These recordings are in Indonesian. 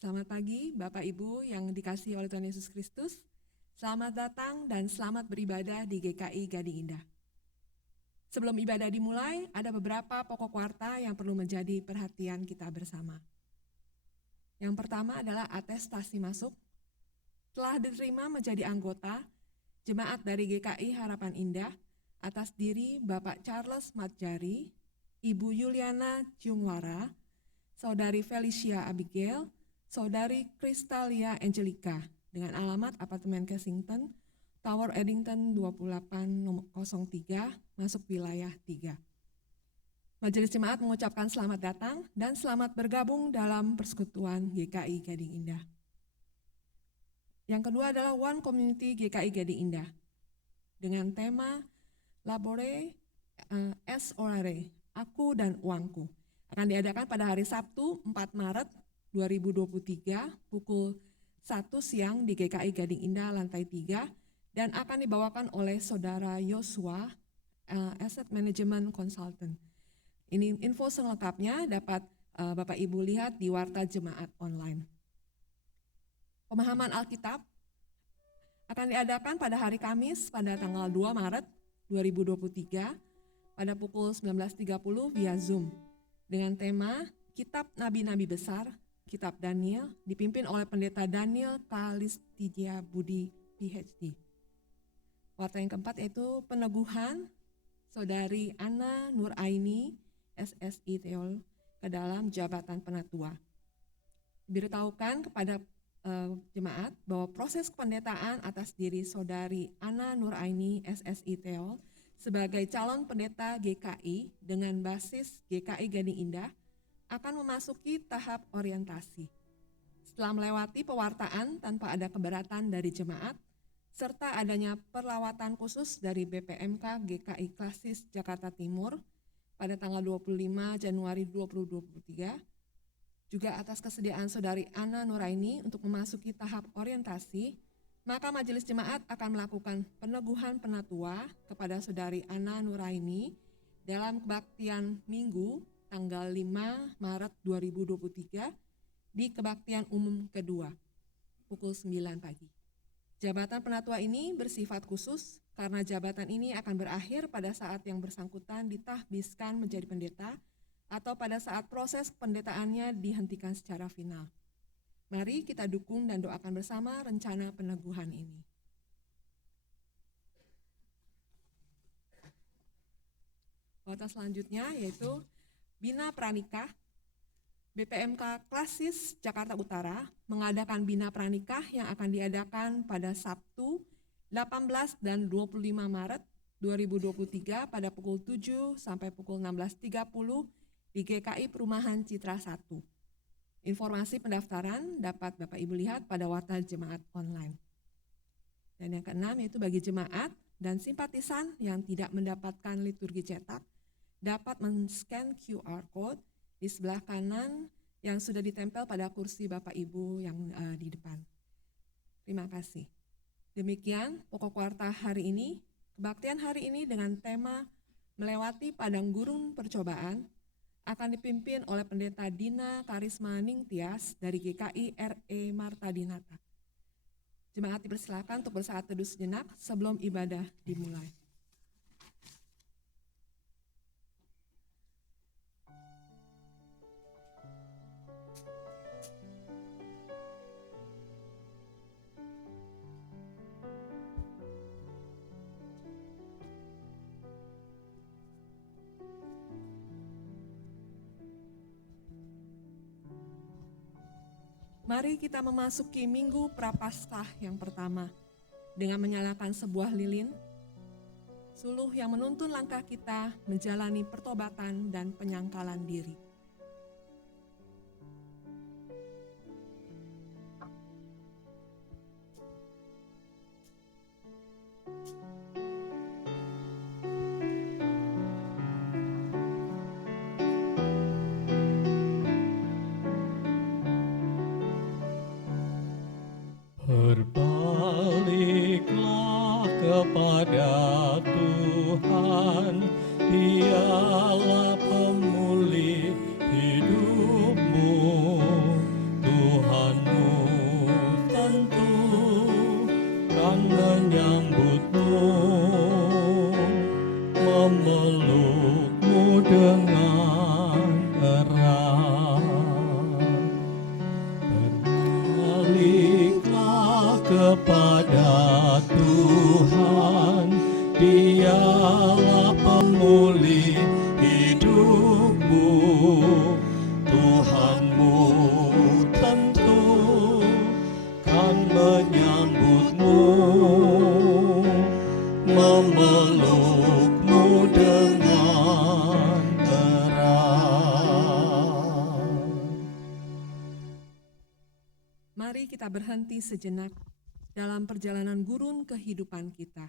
Selamat pagi Bapak Ibu yang dikasihi oleh Tuhan Yesus Kristus. Selamat datang dan selamat beribadah di GKI Gading Indah. Sebelum ibadah dimulai, ada beberapa pokok warta yang perlu menjadi perhatian kita bersama. Yang pertama adalah atestasi masuk. Telah diterima menjadi anggota Jemaat dari GKI Harapan Indah atas diri Bapak Charles Matjari, Ibu Yuliana Jungwara, Saudari Felicia Abigail, Saudari Kristalia Angelica dengan alamat apartemen Kensington, Tower Eddington 2803, masuk wilayah 3. Majelis Jemaat mengucapkan selamat datang dan selamat bergabung dalam persekutuan GKI Gading Indah. Yang kedua adalah One Community GKI Gading Indah dengan tema Labore es orare, aku dan uangku. Akan diadakan pada hari Sabtu 4 Maret 2023 pukul 1 siang di GKI Gading Indah lantai 3 dan akan dibawakan oleh Saudara Yosua, Asset Management Consultant. Ini info selengkapnya dapat Bapak Ibu lihat di Warta Jemaat Online. Pemahaman Alkitab akan diadakan pada hari Kamis pada tanggal 2 Maret 2023 pada pukul 19.30 via Zoom dengan tema Kitab Nabi-Nabi Besar, Kitab Daniel, dipimpin oleh Pendeta Daniel Kalistidia Budi, PhD. Warta yang keempat yaitu peneguhan Saudari Ana Nuraini, SSI Teol, ke dalam jabatan penatua. Diberitahukan kepada jemaat bahwa proses kependetaan atas diri Saudari Ana Nuraini, SSI Teol, sebagai calon pendeta GKI dengan basis GKI Gading Indah akan memasuki tahap orientasi. Setelah melewati pewartaan tanpa ada keberatan dari jemaat, serta adanya perlawatan khusus dari BPMK GKI Klasis Jakarta Timur pada tanggal 25 Januari 2023, juga atas kesediaan Saudari Ana Nuraini untuk memasuki tahap orientasi, maka Majelis Jemaat akan melakukan peneguhan penatua kepada Saudari Ana Nuraini dalam kebaktian Minggu tanggal 5 Maret 2023 di kebaktian umum kedua, pukul 9 pagi. Jabatan penatua ini bersifat khusus karena jabatan ini akan berakhir pada saat yang bersangkutan ditahbiskan menjadi pendeta atau pada saat proses pendetaannya dihentikan secara final. Mari kita dukung dan doakan bersama rencana peneguhan ini. Warta selanjutnya yaitu Bina Pranikah. BPMK Klasis Jakarta Utara mengadakan Bina Pranikah yang akan diadakan pada Sabtu 18 dan 25 Maret 2023 pada pukul 7 sampai pukul 16.30 di GKI Perumahan Citra 1. Informasi pendaftaran dapat Bapak Ibu lihat pada Warta Jemaat Online. Dan yang keenam yaitu bagi jemaat dan simpatisan yang tidak mendapatkan liturgi cetak, dapat men-scan QR Code di sebelah kanan yang sudah ditempel pada kursi Bapak Ibu yang di depan. Terima kasih. Demikian pokok warta hari ini. Kebaktian hari ini dengan tema melewati padang gurun percobaan akan dipimpin oleh Pendeta Dina Karisma Ningtyas dari GKI RE Marta Dinata. Jemaat dipersilakan untuk bersaat teduh sejenak sebelum ibadah dimulai. Mari kita memasuki Minggu Prapaskah yang pertama dengan menyalakan sebuah lilin, suluh yang menuntun langkah kita menjalani pertobatan dan penyangkalan diri. Berbaliklah kepada Tuhan, Dialah pemulih hidupmu. Tuhan kan menyambutmu, memelukmu dengan erat. Berbaliklah kepada Tuhan, Dialah pemulih hidupmu. Tuhanmu tentu kan menyambutmu, memelukmu dengan erat. Mari kita berhenti sejenak dalam perjalanan gurun kehidupan kita.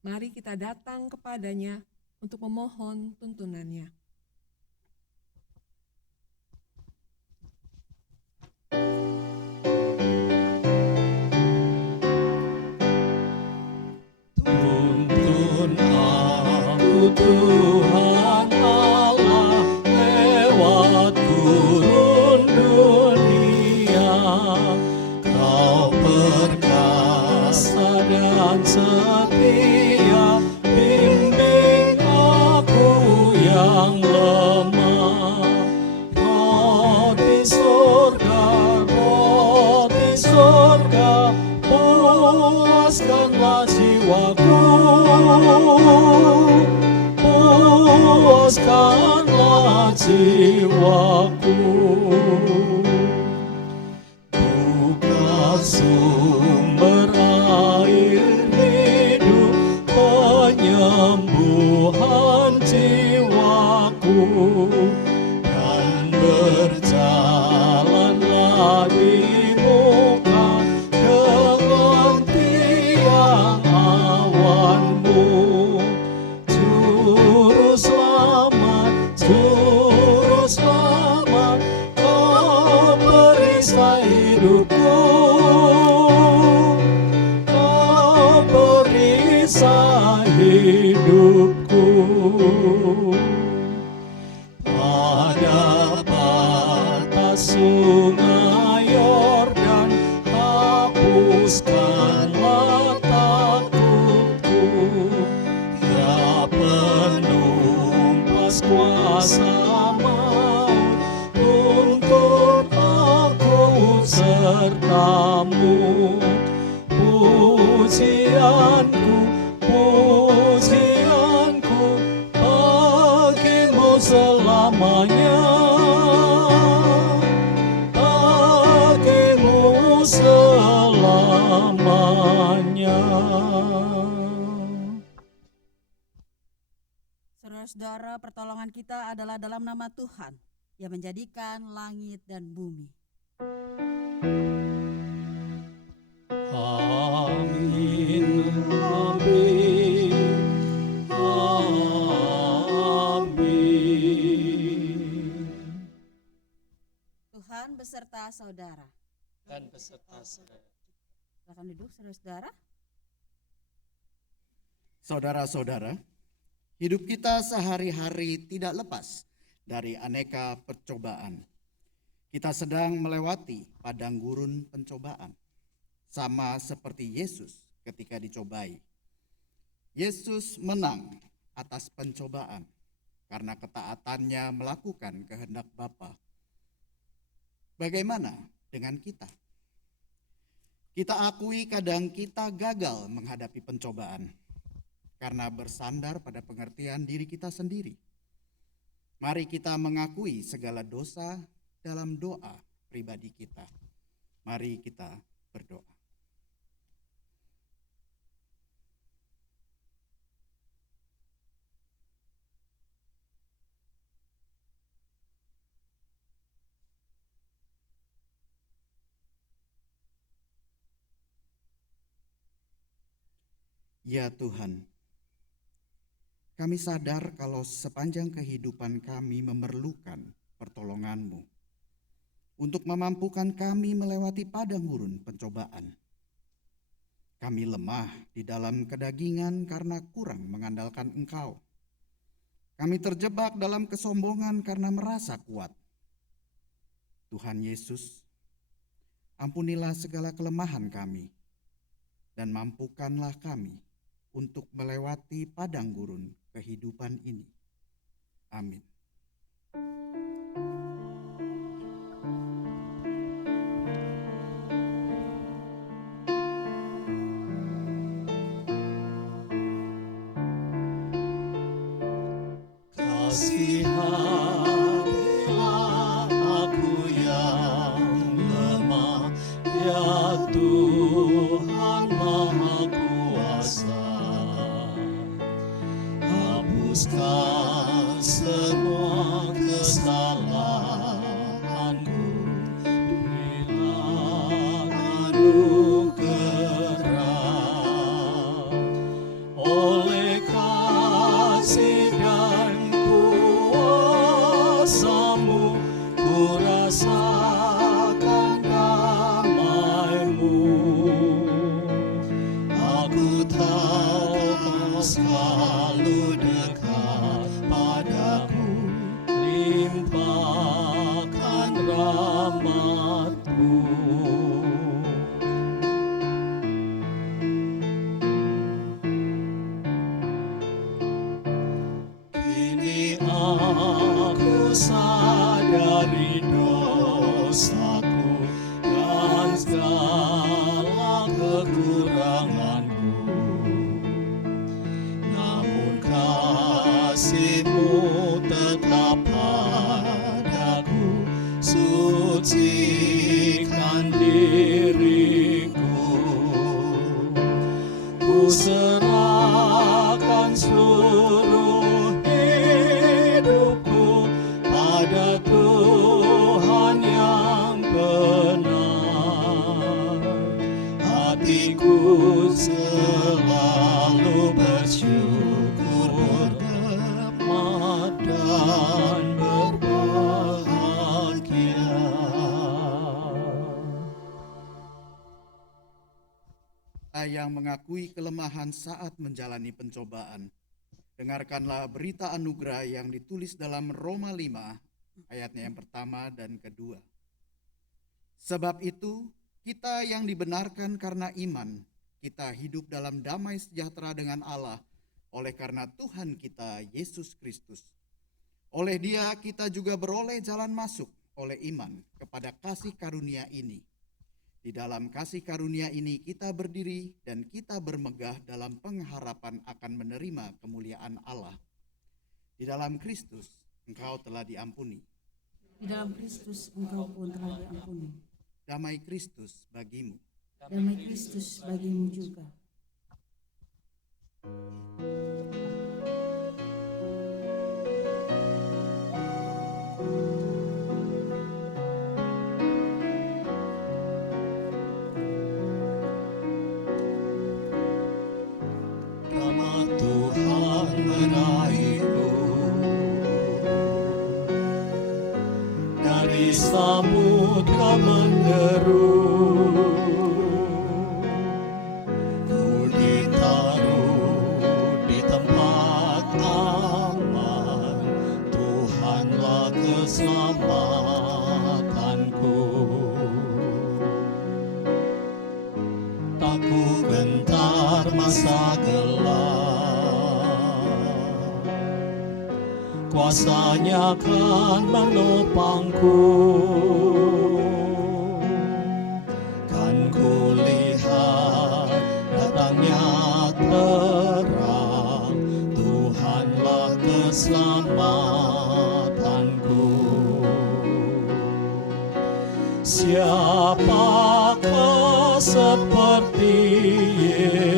Mari kita datang kepadanya untuk memohon tuntunannya. Tuntun aku Tuhan Allah lewat gurun dunia. Kau perkasa dan setia, bimbing aku yang lemah. Roti surga, puaskanlah jiwaku, puaskanlah jiwaku. Buka sumber air hidup, penyembuhan jiwaku, dan berjalanlah di muka dengan tiang awanmu. Juru selamat, kau perisai hidupku, kau perisai hidupku. Pada batas sungai Yordan, hapuskanlah takutku. Ya penumpas kuasa maut, tuntun aku sertamu. Pujianku bagimu selamanya, bagimu selamanya. Saudara-saudara, pertolongan kita adalah dalam nama Tuhan yang menjadikan langit dan bumi. Amin, amin, amin. Tuhan beserta saudara. Dan beserta saudara. Silakan duduk, saudara-saudara. Saudara-saudara, hidup kita sehari-hari tidak lepas dari aneka percobaan. Kita sedang melewati padang gurun pencobaan, sama seperti Yesus ketika dicobai. Yesus menang atas pencobaan karena ketaatannya melakukan kehendak Bapa. Bagaimana dengan kita? Kita akui kadang kita gagal menghadapi pencobaan karena bersandar pada pengertian diri kita sendiri. Mari kita mengakui segala dosa dalam doa pribadi kita. Mari kita berdoa. Ya Tuhan, kami sadar kalau sepanjang kehidupan kami memerlukan pertolongan-Mu untuk memampukan kami melewati padang gurun pencobaan. Kami lemah di dalam kedagingan karena kurang mengandalkan Engkau. Kami terjebak dalam kesombongan karena merasa kuat. Tuhan Yesus, ampunilah segala kelemahan kami dan mampukanlah kami untuk melewati padang gurun kehidupan ini. Amin. Kasihanilah aku yang lemah, ya Tuhan Maha Kuasa. Hapuskan semua kesalahanku, berilah anugerah. Oleh kasih dan kuasa-Mu, ku rasakan damai-Mu. Aku tahu Kau selalu dekat padaku, limpahkan rahmat-Mu. Kini aku sadari dosaku dan segala kekuranganku. Namun kasih-Mu tetap padaku, sucikan diriku. Ku serahkan seluruh hidupku pada Tuhan yang benar. Hatiku selalu bersyukur, berhemat dan berbahagia. Kita yang mengakui kelemahan saat menjalani pencobaan, dengarkanlah berita anugerah yang ditulis dalam Roma 5 ayatnya yang pertama dan kedua. Sebab itu, kita yang dibenarkan karena iman, kita hidup dalam damai sejahtera dengan Allah oleh karena Tuhan kita Yesus Kristus. Oleh Dia kita juga beroleh jalan masuk oleh iman kepada kasih karunia ini. Di dalam kasih karunia ini kita berdiri dan kita bermegah dalam pengharapan akan menerima kemuliaan Allah. Di dalam Kristus engkau telah diampuni. Di dalam Kristus engkau pun telah diampuni. Damai Kristus bagimu. Damai Kristus bagimu juga. Rahmat Tuhan meraihmu dari samudra menderu. Ku ditaruh di tempat aman, Tuhanlah keselamatanku. Tak ku gentar masa gelap, kuasa-Nya kan menopangku. Kan ku lihat datangnya terang, Tuhanlah keselamatanku. Siapakah seperti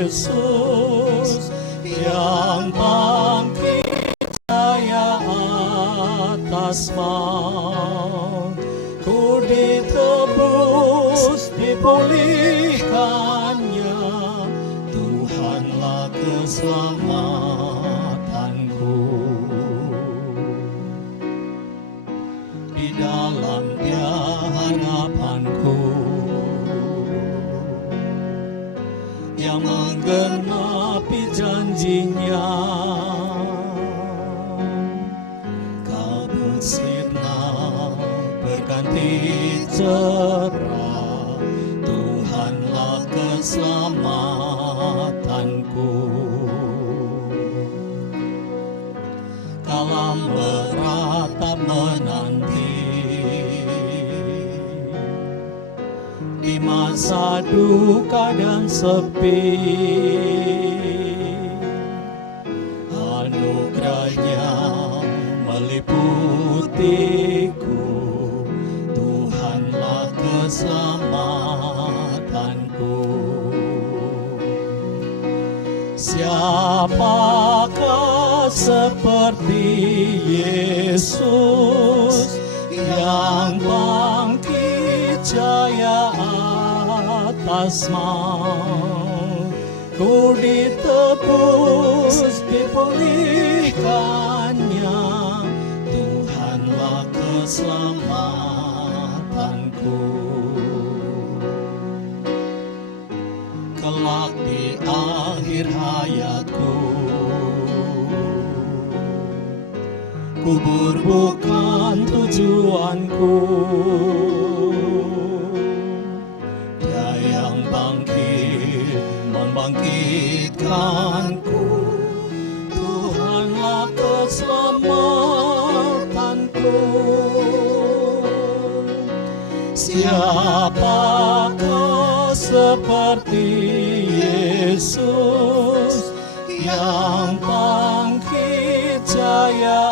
Yesus yang bangkit jaya atas maut? Ku ditebus, dipulihkannya, Tuhanlah keselamatanku. Di dalam Dia harapanku, yang menggenapi janji-Nya. Kabut sirna berganti cerah, Tuhanlah keselamatan. duka dan sepi. Anugerahnya meliputiku, Tuhanlah keselamatanku. Siapakah seperti Yesus yang bangkit jaya atas maut? Ku ditebus, dipulihkannya, Tuhanlah keselamatanku. Kelak di akhir hayatku, kubur bukan tujuanku. Dia yang bangkit, membangkitkanku, Tuhanlah keselamatanku. Siapakah seperti Yesus yang bangkit jaya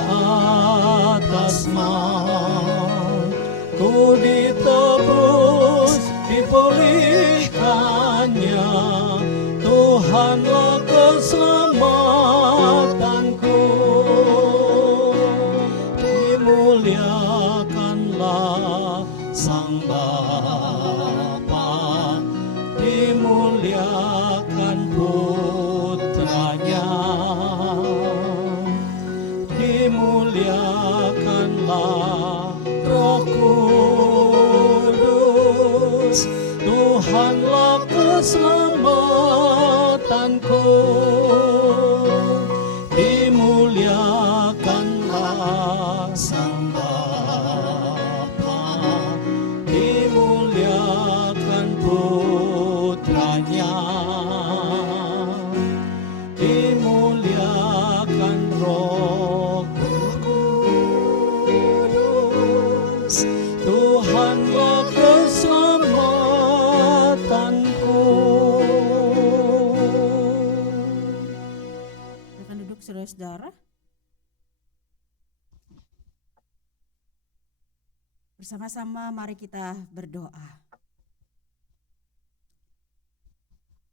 atas maut? Ku ditebus, dipulihkannya, Tuhanlah keselamatanku. Dimuliakanlah Sang Bapa, dimuliakan Putranya, dimuliakanlah Roh Kudus, Tuhanlah keselamatanku. Dimuliakanlah Sang Bapa, dimuliakan Putranya, dimuliakan Roh Kudus, Tuhanlah keselamatanku. Silakan duduk saudara-saudara. Bersama-sama mari kita berdoa.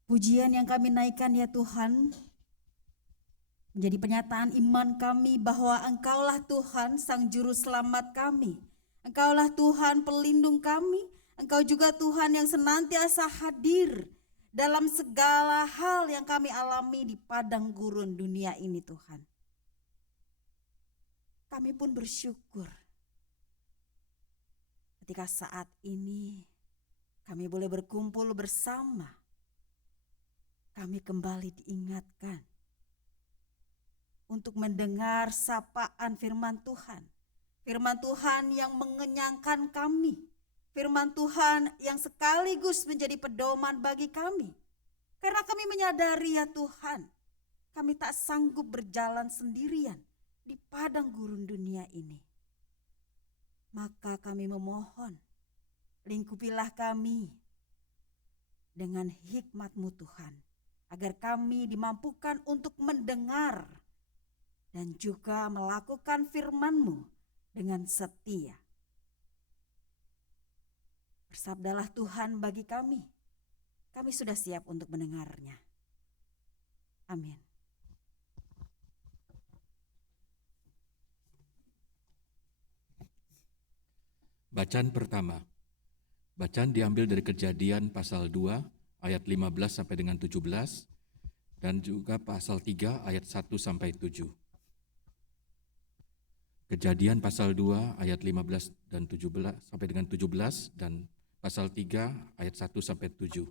Pujian yang kami naikkan ya Tuhan, menjadi pernyataan iman kami bahwa Engkaulah Tuhan Sang Juru Selamat kami. Engkaulah Tuhan pelindung kami. Engkau juga Tuhan yang senantiasa hadir dalam segala hal yang kami alami di padang gurun dunia ini Tuhan. Kami pun bersyukur ketika saat ini kami boleh berkumpul bersama. Kami kembali diingatkan untuk mendengar sapaan firman Tuhan. Firman Tuhan yang mengenyangkan kami. Firman Tuhan yang sekaligus menjadi pedoman bagi kami. Karena kami menyadari ya Tuhan, kami tak sanggup berjalan sendirian di padang gurun dunia ini. Maka kami memohon, lingkupilah kami dengan hikmat-Mu Tuhan, agar kami dimampukan untuk mendengar dan juga melakukan firman-Mu dengan setia. Bersabdalah Tuhan bagi kami sudah siap untuk mendengarnya. Amin. Bacaan pertama. Bacaan diambil dari Kejadian pasal 2 ayat 15 sampai dengan 17 dan juga pasal 3 ayat 1 sampai 7. Kejadian pasal 2 ayat 15 dan 17 sampai dengan 17 dan pasal 3 ayat 1 sampai 7.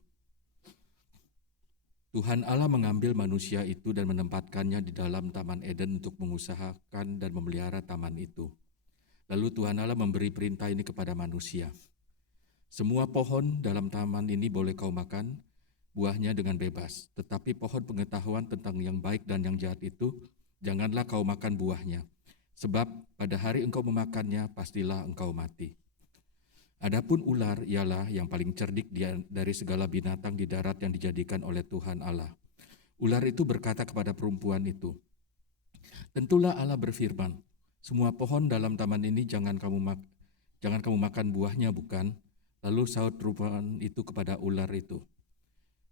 Tuhan Allah mengambil manusia itu dan menempatkannya di dalam Taman Eden untuk mengusahakan dan memelihara taman itu. Lalu Tuhan Allah memberi perintah ini kepada manusia. Semua pohon dalam taman ini boleh kau makan, buahnya dengan bebas. Tetapi pohon pengetahuan tentang yang baik dan yang jahat itu, janganlah kau makan buahnya. Sebab pada hari engkau memakannya, pastilah engkau mati. Adapun ular ialah yang paling cerdik dari segala binatang di darat yang dijadikan oleh Tuhan Allah. Ular itu berkata kepada perempuan itu, "Tentulah Allah berfirman, semua pohon dalam taman ini jangan kamu makan buahnya, bukan?" Lalu sahut perempuan itu kepada ular itu,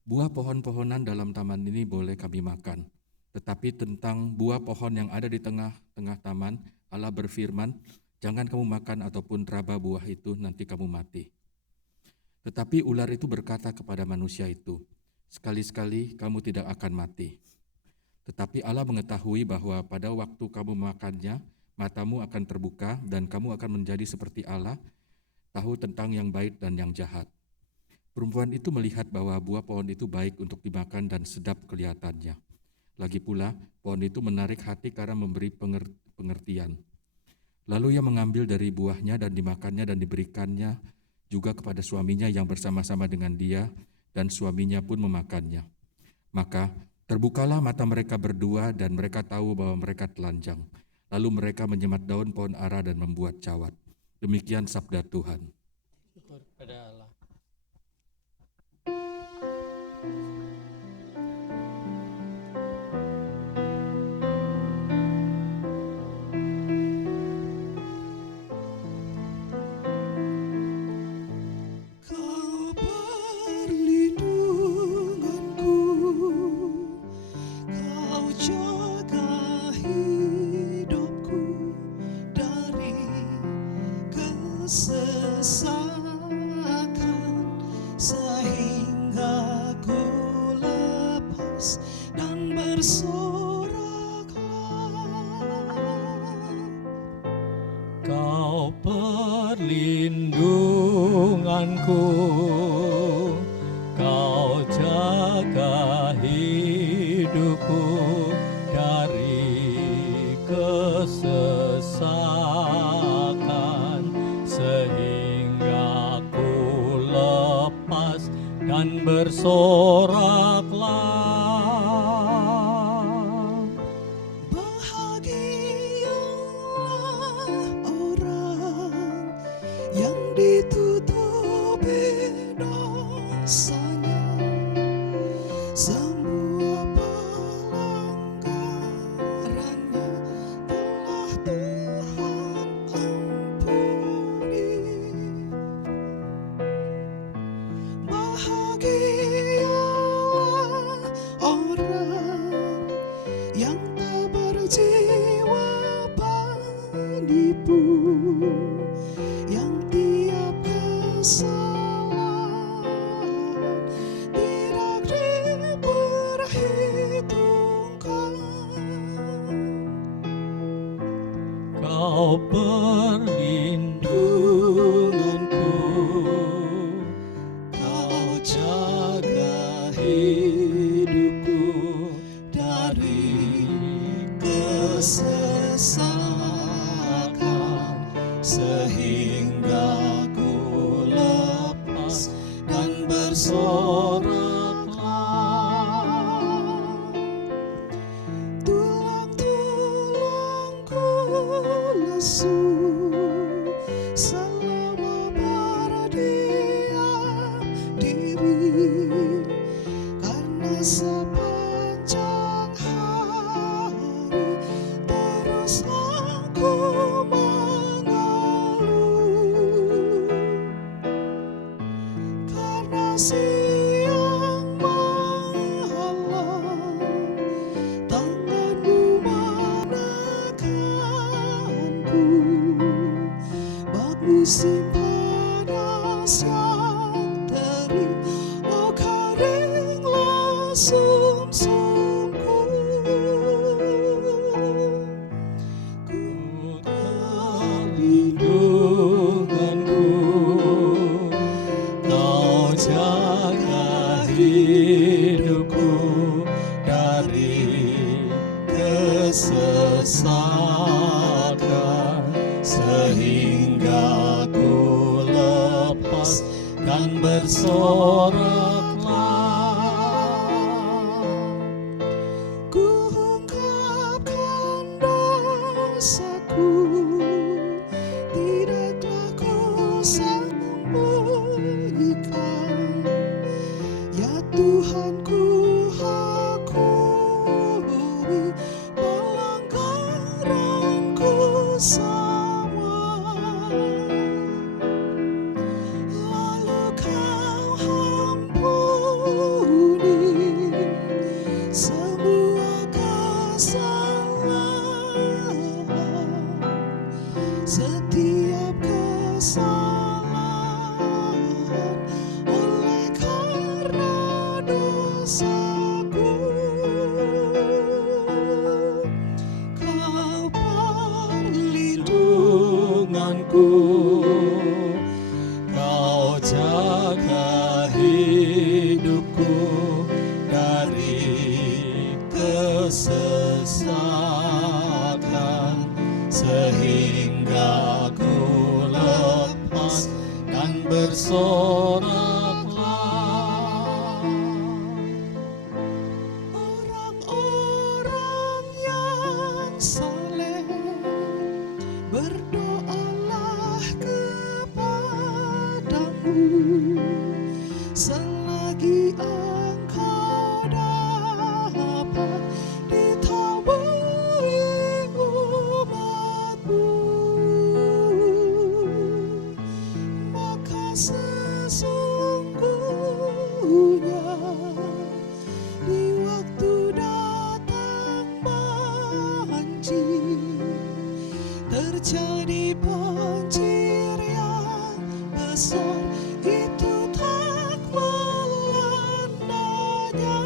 "Buah pohon-pohonan dalam taman ini boleh kami makan, tetapi tentang buah pohon yang ada di tengah-tengah taman, Allah berfirman, jangan kamu makan ataupun raba buah itu, nanti kamu mati." Tetapi ular itu berkata kepada manusia itu, "Sekali-sekali kamu tidak akan mati. Tetapi Allah mengetahui bahwa pada waktu kamu makannya, matamu akan terbuka dan kamu akan menjadi seperti Allah, tahu tentang yang baik dan yang jahat." Perempuan itu melihat bahwa buah pohon itu baik untuk dimakan dan sedap kelihatannya. Lagi pula, pohon itu menarik hati karena memberi pengertian. Lalu ia mengambil dari buahnya dan dimakannya dan diberikannya juga kepada suaminya yang bersama-sama dengan dia, dan suaminya pun memakannya. Maka terbukalah mata mereka berdua dan mereka tahu bahwa mereka telanjang. Lalu mereka menyemat daun pohon ara dan membuat cawat. Demikian sabda Tuhan. Syukur pada Allah. Kau perlindunganku, Kau jaga hidupku dari kesesakan, sehingga ku lepas dan bersoraklah. Kau perlindunganku, Kau jaga hidupku dari kesesakan, sehingga ku lepas dan bersoraklah. Bahagialah orang yang ditutupi dosanya, semua pelanggarannya telah Tuhan ampuni. Bahagialah orang yang tak berjiwa penipu, yang tiap kesalahan tidak diperhitungkan. Kau perlindunganku, Kau jaga hidupku dari kesesakan, sehingga ku lepas dan bersoraklah. Tulang-tulangku lesu selama berdiam diri, karena sepanjang hari terus aku mengeluh, karena siang malam tanganmu menekanku, bak musim panas yang terik, oh keringlah sumsumku. Ku Perlindunganku, Kau jaga hidupku dari kesesakan, sehingga ku lepas dan bersoraklah. Ku ungkapkan dosaku, tidaklah ku sembunyikan. semua kesalahan, setiap kesalahan oleh karena dosaku. Kau Perlindunganku, Kau jaga hidupku dari kesesatan, sehingga ku lepas dan bersoraklah. orang-orang yang saleh, berdoalah kepadamu selagi engkau dapat ditaburi umatmu, maka sesungguhnya di waktu datang banjir, terjadi banjir yang besar, itu tak melandanya.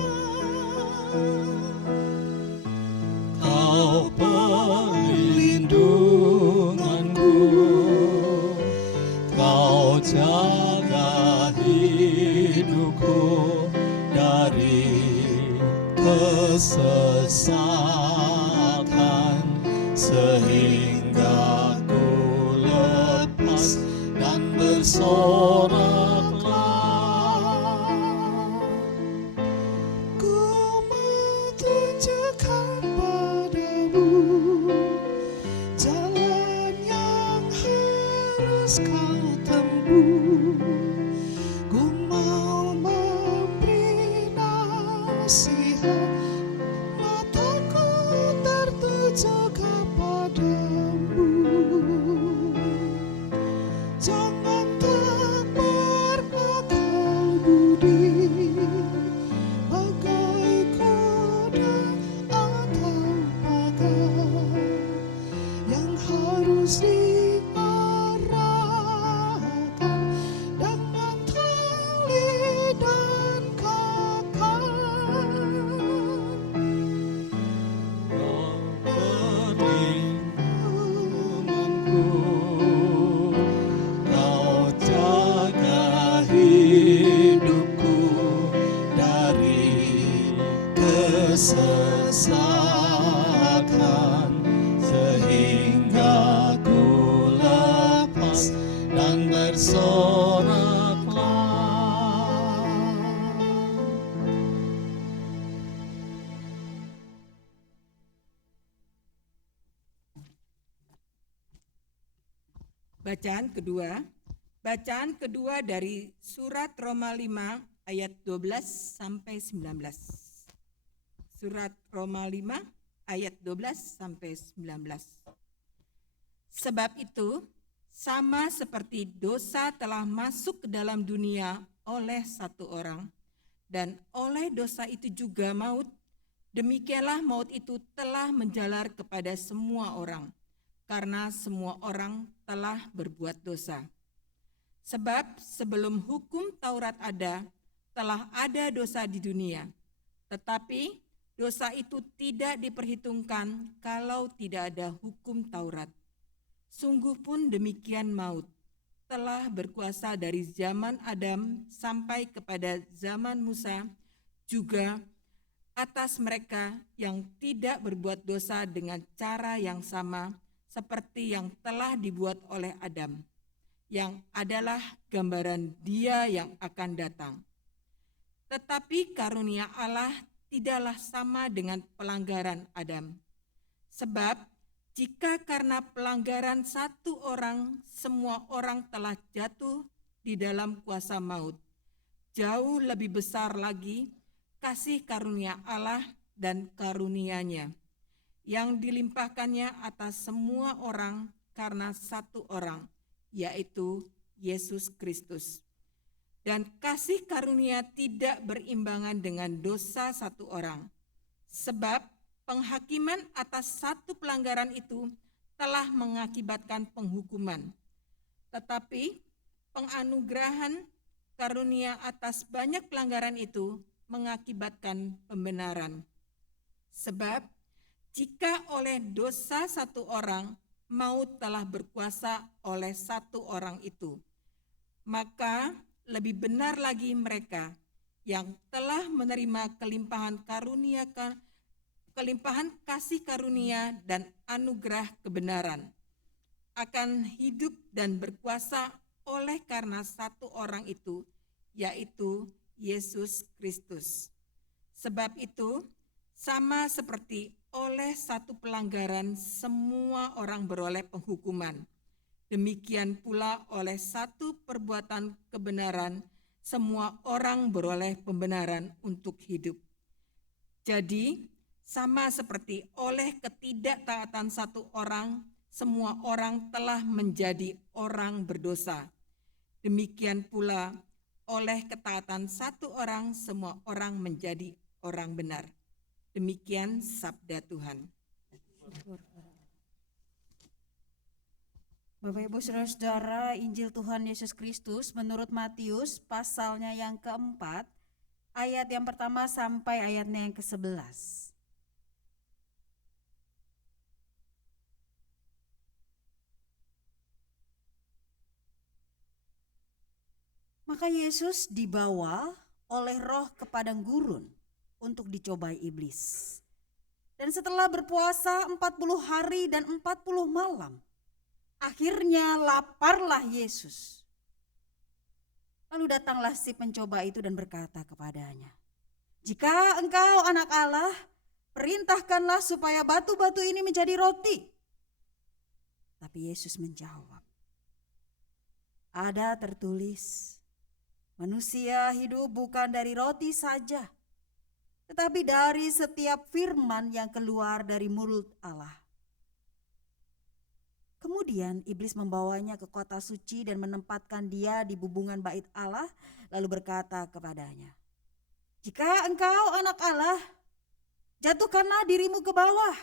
Kau perlindunganku, Kau jaga hidupku dari kesesatan, sehingga ku lepas dan bersoraklah. Ku menunjukkan padamu jalan yang harus kau tempuh. Ku mau memberi nasihat, mataku tertuju kepadamu. Jangan tak berakal budi, bagai kuda atau pagar yang harus diarahkan dengan tali dan kakan. Kau perlindunganku, Kau jaga hidupku dari kesesatan, sehingga ku lepas dan bersoraklah. Bacaan kedua dari surat Roma 5 ayat 12 sampai 19. Surat Roma 5 ayat 12 sampai 19. Sebab itu, sama seperti dosa telah masuk ke dalam dunia oleh satu orang, dan oleh dosa itu juga maut, demikianlah maut itu telah menjalar kepada semua orang, karena semua orang telah berbuat dosa. Sebab sebelum hukum Taurat ada, telah ada dosa di dunia. Tetapi dosa itu tidak diperhitungkan kalau tidak ada hukum Taurat. Sungguh pun demikian maut telah berkuasa dari zaman Adam sampai kepada zaman Musa, juga atas mereka yang tidak berbuat dosa dengan cara yang sama seperti yang telah dibuat oleh Adam, yang adalah gambaran Dia yang akan datang. Tetapi karunia Allah tidaklah sama dengan pelanggaran Adam. Sebab jika karena pelanggaran satu orang semua orang telah jatuh di dalam kuasa maut, jauh lebih besar lagi kasih karunia Allah dan karunia-Nya yang dilimpahkannya atas semua orang karena satu orang, yaitu Yesus Kristus. Dan kasih karunia tidak berimbangan dengan dosa satu orang. Sebab penghakiman atas satu pelanggaran itu telah mengakibatkan penghukuman. Tetapi penganugerahan karunia atas banyak pelanggaran itu mengakibatkan pembenaran. Sebab jika oleh dosa satu orang maut telah berkuasa oleh satu orang itu, maka lebih benar lagi mereka yang telah menerima kelimpahan kasih karunia dan anugerah kebenaran akan hidup dan berkuasa oleh karena satu orang itu, yaitu Yesus Kristus. Sebab itu, sama seperti oleh satu pelanggaran semua orang beroleh penghukuman, demikian pula oleh satu perbuatan kebenaran semua orang beroleh pembenaran untuk hidup. Jadi, sama seperti oleh ketidaktaatan satu orang, semua orang telah menjadi orang berdosa. Demikian pula oleh ketaatan satu orang, semua orang menjadi orang benar. Demikian sabda Tuhan. Bapak Ibu Saudara-saudara, Injil Tuhan Yesus Kristus menurut Matius pasalnya yang keempat, ayat yang pertama sampai ayatnya yang ke-11. Maka Yesus dibawa oleh Roh ke padang gurun untuk dicobai iblis. Dan setelah berpuasa 40 hari dan 40 malam, akhirnya laparlah Yesus. Lalu datanglah si pencoba itu dan berkata kepadanya, "Jika engkau anak Allah, perintahkanlah supaya batu-batu ini menjadi roti." Tapi Yesus menjawab, "Ada tertulis, manusia hidup bukan dari roti saja, tetapi dari setiap firman yang keluar dari mulut Allah." Kemudian iblis membawanya ke kota suci dan menempatkan dia di bubungan bait Allah, lalu berkata kepadanya, "Jika engkau anak Allah, jatuhkanlah dirimu ke bawah.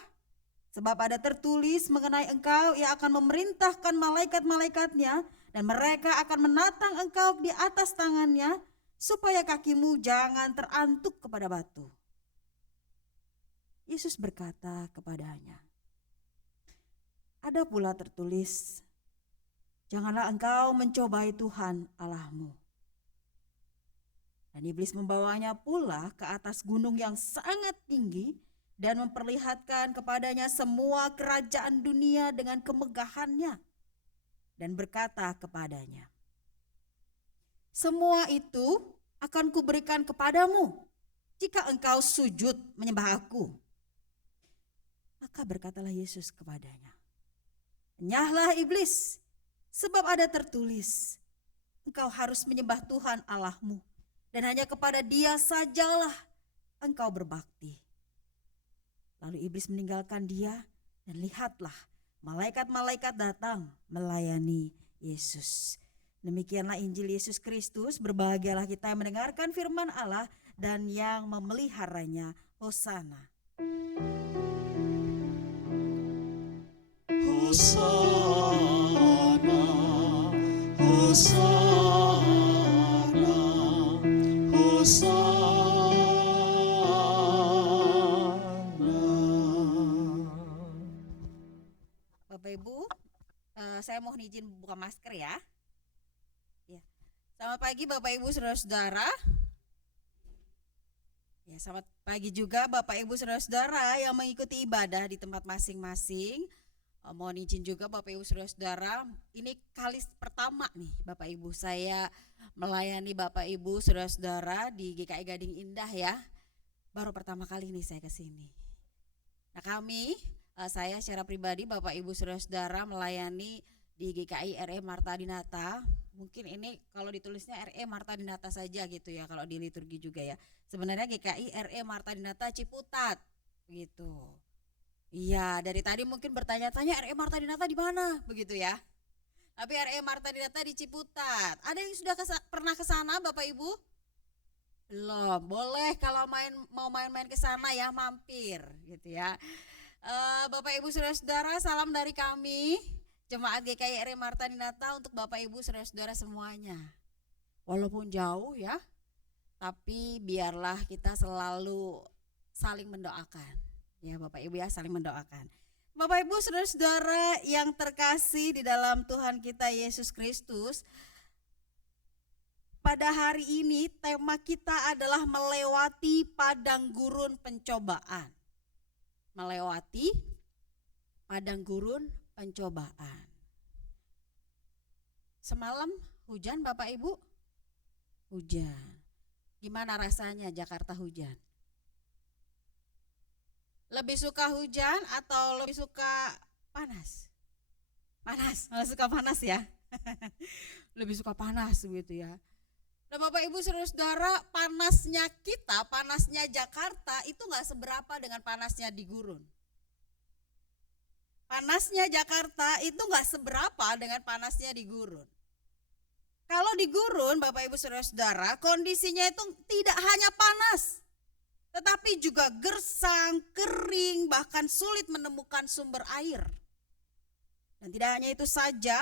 Sebab ada tertulis mengenai engkau, ia akan memerintahkan malaikat-malaikatnya dan mereka akan menatang engkau di atas tangannya, supaya kakimu jangan terantuk kepada batu." Yesus berkata kepadanya, "Ada pula tertulis, janganlah engkau mencobai Tuhan Allahmu." Dan iblis membawanya pula ke atas gunung yang sangat tinggi dan memperlihatkan kepadanya semua kerajaan dunia dengan kemegahannya, dan berkata kepadanya, "Semua itu akan kuberikan kepadamu jika engkau sujud menyembah aku." Maka berkatalah Yesus kepadanya, "Enyahlah iblis, sebab ada tertulis, engkau harus menyembah Tuhan Allahmu, dan hanya kepada Dia sajalah engkau berbakti." Lalu iblis meninggalkan dia, dan lihatlah malaikat-malaikat datang melayani Yesus. Demikianlah Injil Yesus Kristus. Berbahagialah kita yang mendengarkan firman Allah dan yang memeliharanya. Hosana. Hosana, Hosana, Hosana. Bapak Ibu, saya mohon izin buka masker ya. Ya. Selamat pagi Bapak Ibu Saudara-saudara. Ya, selamat pagi juga Bapak Ibu Saudara-saudara yang mengikuti ibadah di tempat masing-masing. Mohon izin juga Bapak Ibu Saudara-saudara, ini kali pertama nih Bapak Ibu saya melayani Bapak Ibu Saudara-saudara di GKI Gading Indah ya. Baru pertama kali nih saya ke sini. Nah, saya secara pribadi Bapak Ibu Saudara-saudara melayani di GKI RE Marta Dinata. Mungkin ini kalau ditulisnya RE Marta Dinata saja gitu ya, kalau di liturgi juga ya. Sebenarnya GKI RE Marta Dinata Ciputat gitu. Iya, dari tadi mungkin bertanya-tanya RE Marta Dinata di mana begitu ya. Tapi RE Marta Dinata di Ciputat. Ada yang sudah pernah ke sana Bapak Ibu? Belum, boleh kalau mau main-main ke sana ya mampir gitu ya. Bapak Ibu Saudara-saudara, salam dari kami Jemaat GKI RI Marta Dinata untuk Bapak Ibu Saudara-saudara semuanya. Walaupun jauh ya, tapi biarlah kita selalu saling mendoakan. Ya Bapak Ibu ya, saling mendoakan. Bapak Ibu Saudara-saudara yang terkasih di dalam Tuhan kita Yesus Kristus, pada hari ini tema kita adalah melewati padang gurun pencobaan. Melewati padang gurun pencobaan. Semalam hujan Bapak Ibu? Hujan. Gimana rasanya Jakarta hujan? Lebih suka hujan atau lebih suka panas? Panas, malah suka panas ya. Lebih suka panas begitu ya. Nah Bapak Ibu Saudara-saudara, panasnya kita, panasnya Jakarta itu gak seberapa dengan panasnya di gurun. Panasnya Jakarta itu gak seberapa dengan panasnya di gurun. Kalau di gurun Bapak Ibu Saudara-saudara, kondisinya itu tidak hanya panas, tetapi juga gersang, kering, bahkan sulit menemukan sumber air. Dan tidak hanya itu saja,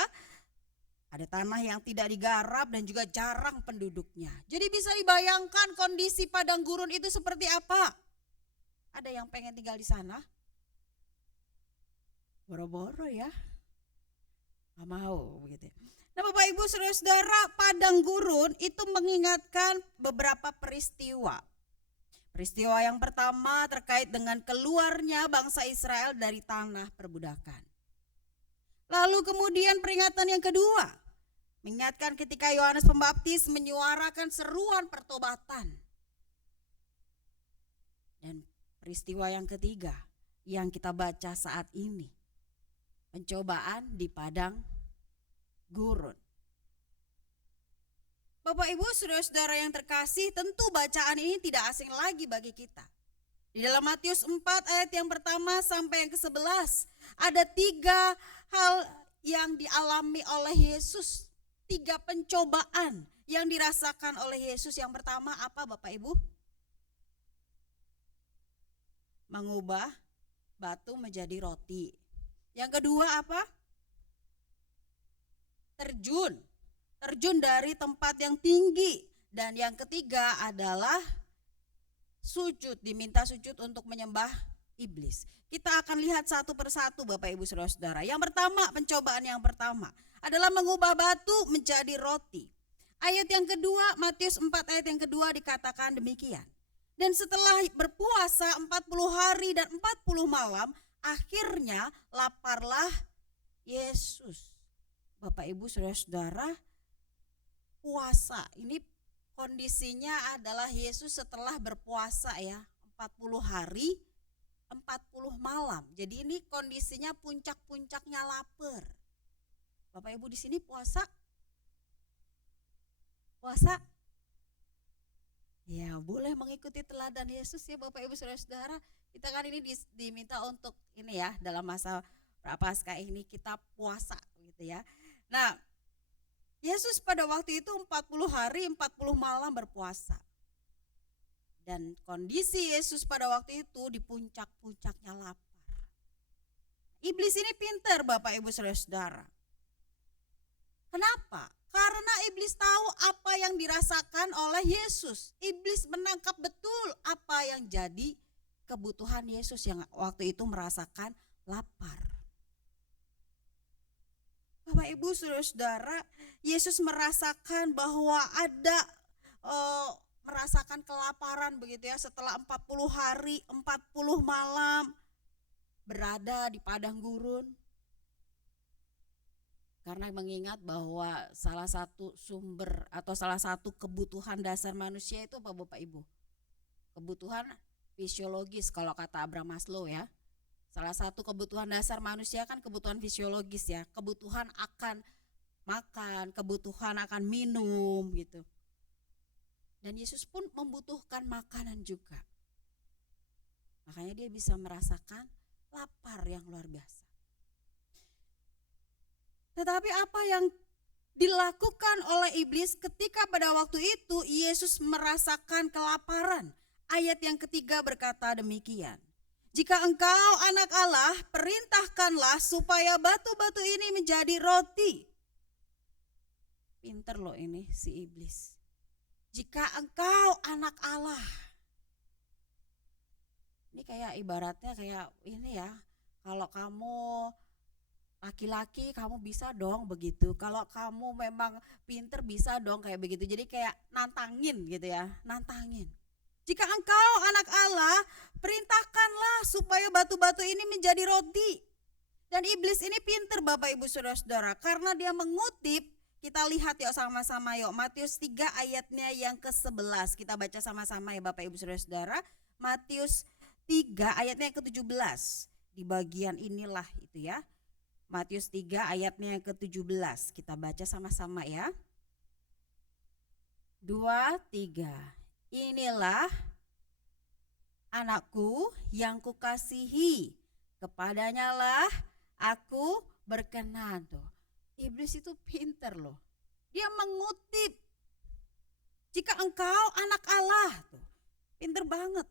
ada tanah yang tidak digarap dan juga jarang penduduknya. Jadi bisa dibayangkan kondisi padang gurun itu seperti apa. Ada yang pengen tinggal di sana? Boro-boro ya, gak mau begitu. Nah Bapak Ibu Saudara-saudara, padang gurun itu mengingatkan beberapa peristiwa. Peristiwa yang pertama terkait dengan keluarnya bangsa Israel dari tanah perbudakan. Lalu kemudian peringatan yang kedua, mengingatkan ketika Yohanes Pembaptis menyuarakan seruan pertobatan. Dan peristiwa yang ketiga yang kita baca saat ini, pencobaan di padang gurun. Bapak Ibu Saudara-saudara yang terkasih, tentu bacaan ini tidak asing lagi bagi kita. Di dalam Matius 4 ayat yang pertama sampai yang ke-11, ada 3 hal yang dialami oleh Yesus. 3 pencobaan yang dirasakan oleh Yesus. Yang pertama apa Bapak Ibu? Mengubah batu menjadi roti. Yang kedua apa? Terjun dari tempat yang tinggi. Dan yang ketiga adalah sujud, diminta sujud untuk menyembah iblis. Kita akan lihat satu persatu Bapak Ibu Saudara-saudara. Yang pertama, pencobaan yang pertama adalah mengubah batu menjadi roti. Ayat yang kedua, Matius 4 ayat yang kedua dikatakan demikian. Dan setelah berpuasa 40 hari dan 40 malam, akhirnya laparlah Yesus. Bapak Ibu Saudara-saudara, puasa ini kondisinya adalah Yesus setelah berpuasa ya, 40 hari 40 malam. Jadi ini kondisinya puncak-puncaknya lapar. Bapak Ibu di sini puasa? Puasa? Ya, boleh mengikuti teladan Yesus ya Bapak Ibu Saudara-saudara. Kita kan ini diminta untuk ini ya, dalam masa Prapaskah ini kita puasa gitu ya. Nah, Yesus pada waktu itu 40 hari 40 malam berpuasa. Dan kondisi Yesus pada waktu itu di puncak-puncaknya lapar. Iblis ini pintar Bapak Ibu Saudara-saudara. Kenapa? Karena iblis tahu apa yang dirasakan oleh Yesus. Iblis menangkap betul apa yang jadi kebutuhan Yesus yang waktu itu merasakan lapar. Bapak Ibu Saudara-saudara, Yesus merasakan bahwa ada merasakan kelaparan begitu ya, setelah 40 hari 40 malam berada di padang gurun. Karena mengingat bahwa salah satu sumber atau salah satu kebutuhan dasar manusia itu apa Bapak Ibu? Kebutuhan fisiologis kalau kata Abraham Maslow ya. Salah satu kebutuhan dasar manusia kan kebutuhan fisiologis ya. Kebutuhan akan makan, kebutuhan akan minum gitu. Dan Yesus pun membutuhkan makanan juga. Makanya dia bisa merasakan lapar yang luar biasa. Tetapi apa yang dilakukan oleh iblis ketika pada waktu itu Yesus merasakan kelaparan. Ayat yang ketiga berkata demikian. Jika engkau anak Allah, perintahkanlah supaya batu-batu ini menjadi roti. Pinter loh ini si iblis. Jika engkau anak Allah. Ini kayak ibaratnya kayak ini ya. Kalau kamu laki-laki kamu bisa dong begitu. Kalau kamu memang pinter bisa dong kayak begitu. Jadi kayak nantangin gitu ya, nantangin. Jika engkau anak Allah, perintahkanlah supaya batu-batu ini menjadi roti. Dan iblis ini pinter Bapak Ibu Saudara-saudara, karena dia mengutip, kita lihat yuk sama-sama yuk, Matius 3 ayatnya yang ke-11. Kita baca sama-sama ya Bapak Ibu Saudara-saudara. Matius 3 ayatnya yang ke-17. Di bagian inilah itu ya. Matius 3 ayatnya yang ke-17. Kita baca sama-sama ya. 2, 3. Inilah anakku yang kukasihi, kepadanya lah aku berkenan. Tuh, iblis itu pinter loh. Dia mengutip, jika engkau anak Allah, tuh, pinter banget.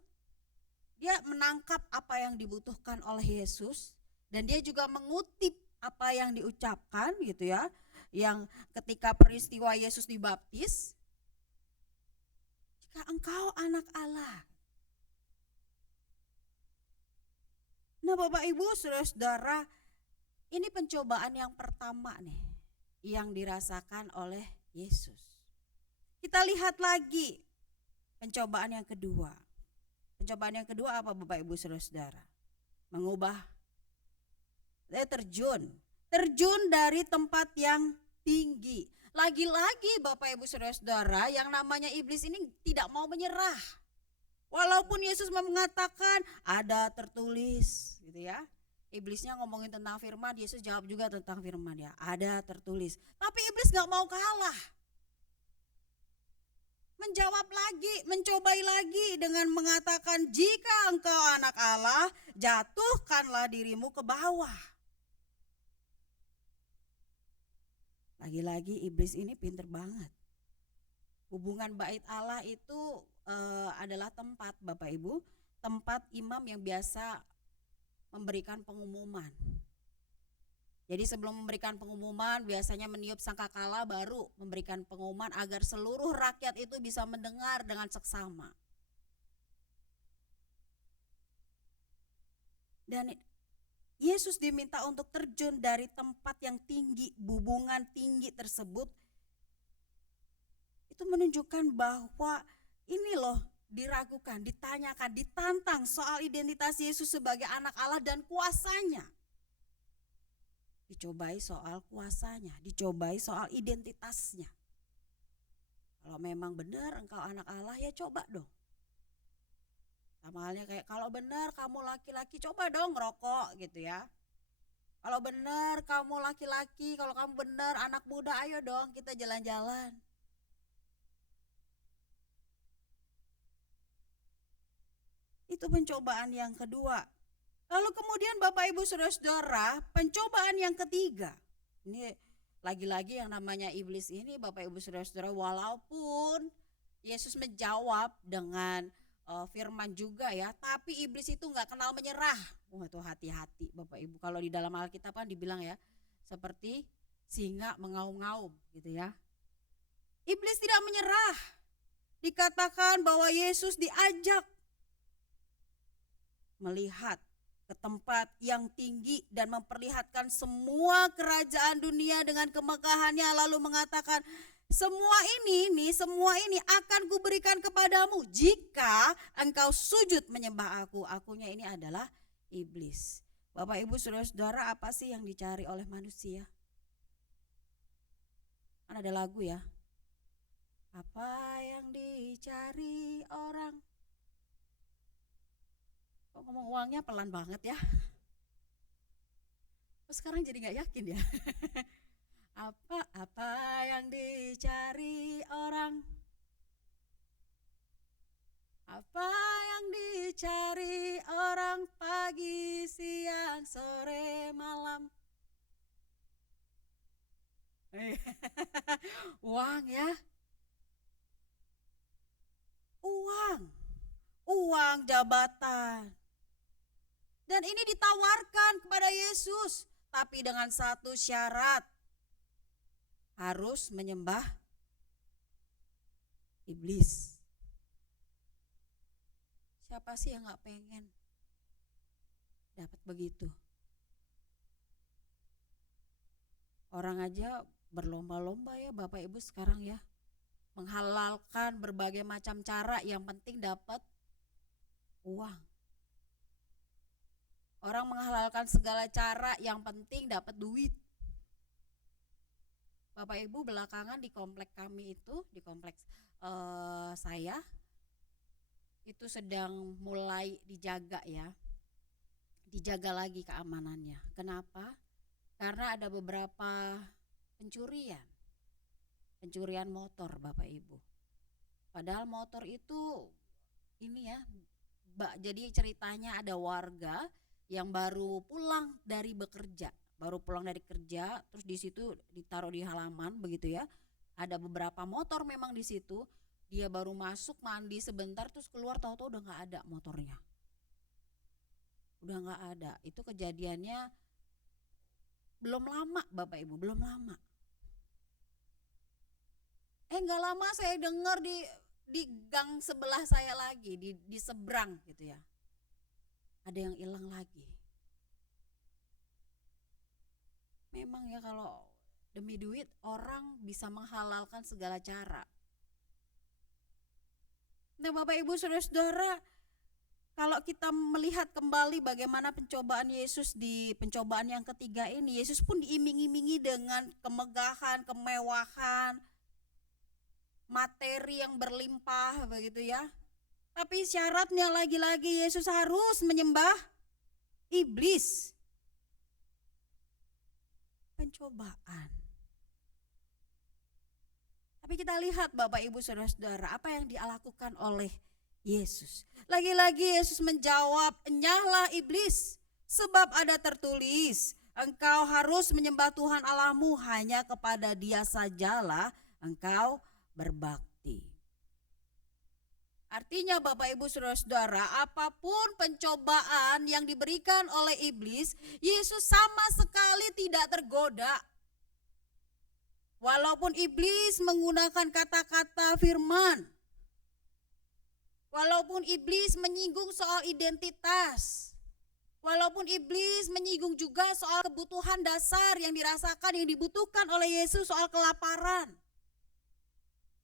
Dia menangkap apa yang dibutuhkan oleh Yesus dan dia juga mengutip apa yang diucapkan gitu ya. Yang ketika peristiwa Yesus dibaptis, jika engkau anak Allah. Nah Bapak Ibu Saudara-saudara, ini pencobaan yang pertama nih yang dirasakan oleh Yesus. Kita lihat lagi pencobaan yang kedua. Pencobaan yang kedua apa Bapak Ibu Saudara-saudara? Mengubah terjun dari tempat yang tinggi. Lagi-lagi Bapak Ibu Saudara-saudara, yang namanya iblis ini tidak mau menyerah. Walaupun Yesus mengatakan ada tertulis gitu ya. Iblisnya ngomongin tentang firman, Yesus jawab juga tentang firman ya. Ada tertulis. Tapi iblis gak mau kalah. Menjawab lagi, mencobai lagi dengan mengatakan jika engkau anak Allah, jatuhkanlah dirimu ke bawah. Lagi-lagi iblis ini pinter banget. Hubungan bait Allah itu adalah tempat Bapak Ibu, tempat imam yang biasa memberikan pengumuman. Jadi sebelum memberikan pengumuman biasanya meniup sangkakala baru memberikan pengumuman agar seluruh rakyat itu bisa mendengar dengan seksama. Dan Yesus diminta untuk terjun dari tempat yang tinggi, hubungan tinggi tersebut. Itu menunjukkan bahwa ini loh diragukan, ditanyakan, ditantang soal identitas Yesus sebagai anak Allah dan kuasanya. Dicobai soal kuasanya, dicobai soal identitasnya. Kalau memang benar engkau anak Allah ya coba dong. Sama halnya kayak kalau benar kamu laki-laki coba dong ngerokok gitu ya. Kalau benar kamu laki-laki, kalau kamu benar anak muda ayo dong kita jalan-jalan. Itu pencobaan yang kedua. Lalu kemudian Bapak Ibu Saudara-saudara, pencobaan yang ketiga. Ini lagi-lagi yang namanya iblis ini Bapak Ibu Saudara-saudara, walaupun Yesus menjawab dengan firman juga ya, tapi iblis itu nggak kenal menyerah. Wah itu hati-hati Bapak Ibu. Kalau di dalam Alkitab kan dibilang ya, seperti singa mengaum-ngaum gitu ya. Iblis tidak menyerah. Dikatakan bahwa Yesus diajak melihat ke tempat yang tinggi dan memperlihatkan semua kerajaan dunia dengan kemegahannya, lalu mengatakan semua ini akan kuberikan kepadamu jika engkau sujud menyembah aku. Akunya ini adalah iblis. Bapak Ibu Saudara-saudara, apa sih yang dicari oleh manusia? Kan ada lagu ya. Apa yang dicari orang? Kok ngomong uangnya pelan banget ya? Kok sekarang jadi gak yakin ya? Apa yang dicari orang? Apa yang dicari orang pagi, siang, sore, malam? Uang ya. Uang, jabatan. Dan ini ditawarkan kepada Yesus, tapi dengan satu syarat. Harus menyembah iblis. Siapa sih yang gak pengen dapat begitu? Orang aja berlomba-lomba ya Bapak Ibu sekarang ya, menghalalkan berbagai macam cara, yang penting dapat uang. Orang menghalalkan segala cara, yang penting dapat duit. Bapak Ibu, belakangan di komplek kami itu, di kompleks saya itu sedang mulai dijaga ya, dijaga lagi keamanannya. Kenapa? Karena ada beberapa pencurian motor Bapak Ibu. Padahal motor itu ini ya, jadi ceritanya ada warga yang baru pulang dari kerja, terus di situ ditaruh di halaman begitu ya. Ada beberapa motor memang di situ. Dia baru masuk mandi sebentar, terus keluar tahu-tahu udah nggak ada motornya. Udah nggak ada. Itu kejadiannya belum lama Bapak Ibu, belum lama. Nggak lama saya dengar di gang sebelah saya lagi, di seberang gitu ya. Ada yang hilang lagi. Memang ya, kalau demi duit orang bisa menghalalkan segala cara. Nah Bapak Ibu Saudara-saudara, kalau kita melihat kembali bagaimana pencobaan Yesus di pencobaan yang ketiga ini, Yesus pun diiming-imingi dengan kemegahan, kemewahan, materi yang berlimpah begitu ya. Tapi syaratnya lagi-lagi Yesus harus menyembah iblis. Pencobaan. Tapi kita lihat Bapak Ibu Saudara-saudara, apa yang dilakukan oleh Yesus. Lagi-lagi Yesus menjawab, "Enyahlah iblis, sebab ada tertulis, engkau harus menyembah Tuhan Allahmu, hanya kepada Dia sajalah engkau berbakti." Artinya Bapak Ibu Saudara-saudara, apapun pencobaan yang diberikan oleh iblis, Yesus sama sekali tidak tergoda. Walaupun iblis menggunakan kata-kata firman, walaupun iblis menyinggung soal identitas, walaupun iblis menyinggung juga soal kebutuhan dasar yang dirasakan, yang dibutuhkan oleh Yesus, soal kelaparan.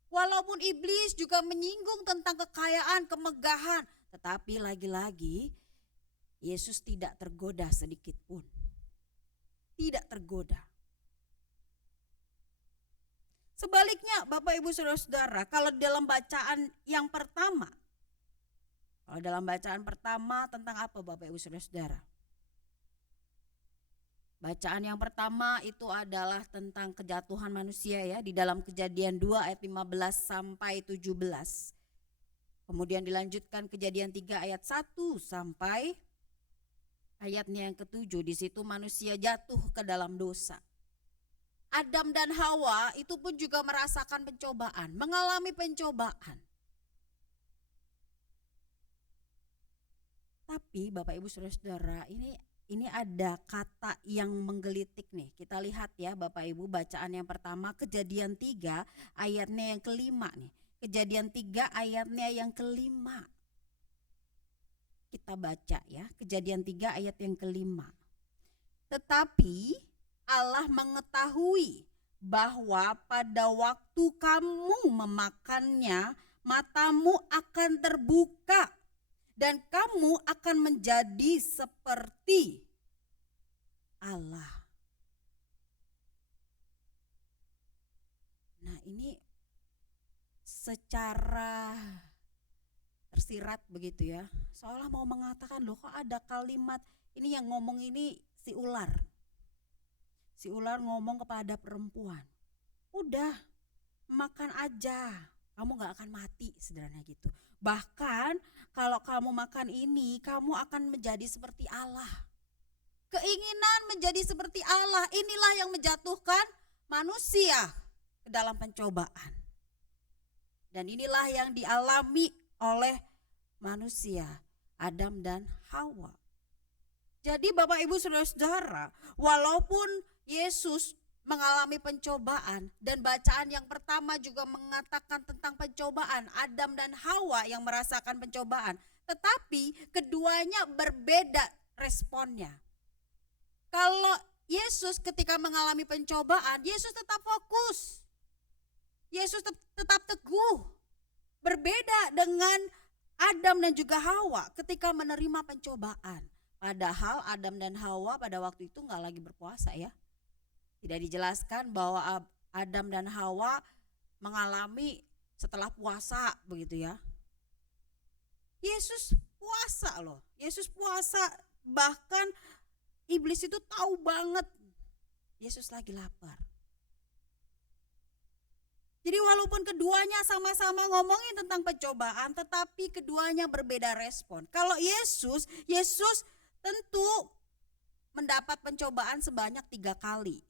Walaupun iblis juga menyinggung tentang kekayaan, kemegahan, tetapi lagi-lagi Yesus tidak tergoda sedikit pun. Tidak tergoda. Sebaliknya Bapak Ibu Saudara-saudara, kalau dalam bacaan yang pertama, tentang apa Bapak Ibu Saudara-saudara? Bacaan yang pertama itu adalah tentang kejatuhan manusia ya, di dalam Kejadian 2 ayat 15 sampai 17. Kemudian dilanjutkan Kejadian 3 ayat 1 sampai ayatnya yang ke-7. Di situ manusia jatuh ke dalam dosa. Adam dan Hawa itu pun juga merasakan pencobaan, mengalami pencobaan. Tapi Bapak Ibu Saudara-saudara, ini ada kata yang menggelitik nih. Kita lihat ya Bapak Ibu, bacaan yang pertama Kejadian 3 ayatnya yang kelima nih. Kejadian 3 ayatnya yang kelima. Kita baca ya, Kejadian 3 ayat yang kelima. Tetapi Allah mengetahui bahwa pada waktu kamu memakannya, matamu akan terbuka dan kamu akan menjadi seperti Allah. Nah, ini secara tersirat begitu ya, seolah mau mengatakan, loh kok ada kalimat ini yang ngomong ini si ular. Si ular ngomong kepada perempuan, udah makan aja, kamu gak akan mati, sederhana gitu. Bahkan kalau kamu makan ini, kamu akan menjadi seperti Allah. Keinginan menjadi seperti Allah, inilah yang menjatuhkan manusia ke dalam pencobaan. Dan inilah yang dialami oleh manusia, Adam dan Hawa. Jadi Bapak Ibu Saudara-saudara, walaupun Yesus mengalami pencobaan dan bacaan yang pertama juga mengatakan tentang pencobaan, Adam dan Hawa yang merasakan pencobaan, tetapi keduanya berbeda responnya. Kalau Yesus ketika mengalami pencobaan, Yesus tetap fokus. Yesus tetap teguh. Berbeda dengan Adam dan juga Hawa ketika menerima pencobaan. Padahal Adam dan Hawa pada waktu itu nggak lagi berpuasa ya. Tidak dijelaskan bahwa Adam dan Hawa mengalami setelah puasa begitu ya. Yesus puasa loh. Yesus puasa, bahkan iblis itu tahu banget Yesus lagi lapar. Jadi walaupun keduanya sama-sama ngomongin tentang pencobaan, tetapi keduanya berbeda respon. Kalau Yesus tentu mendapat pencobaan sebanyak 3 kali.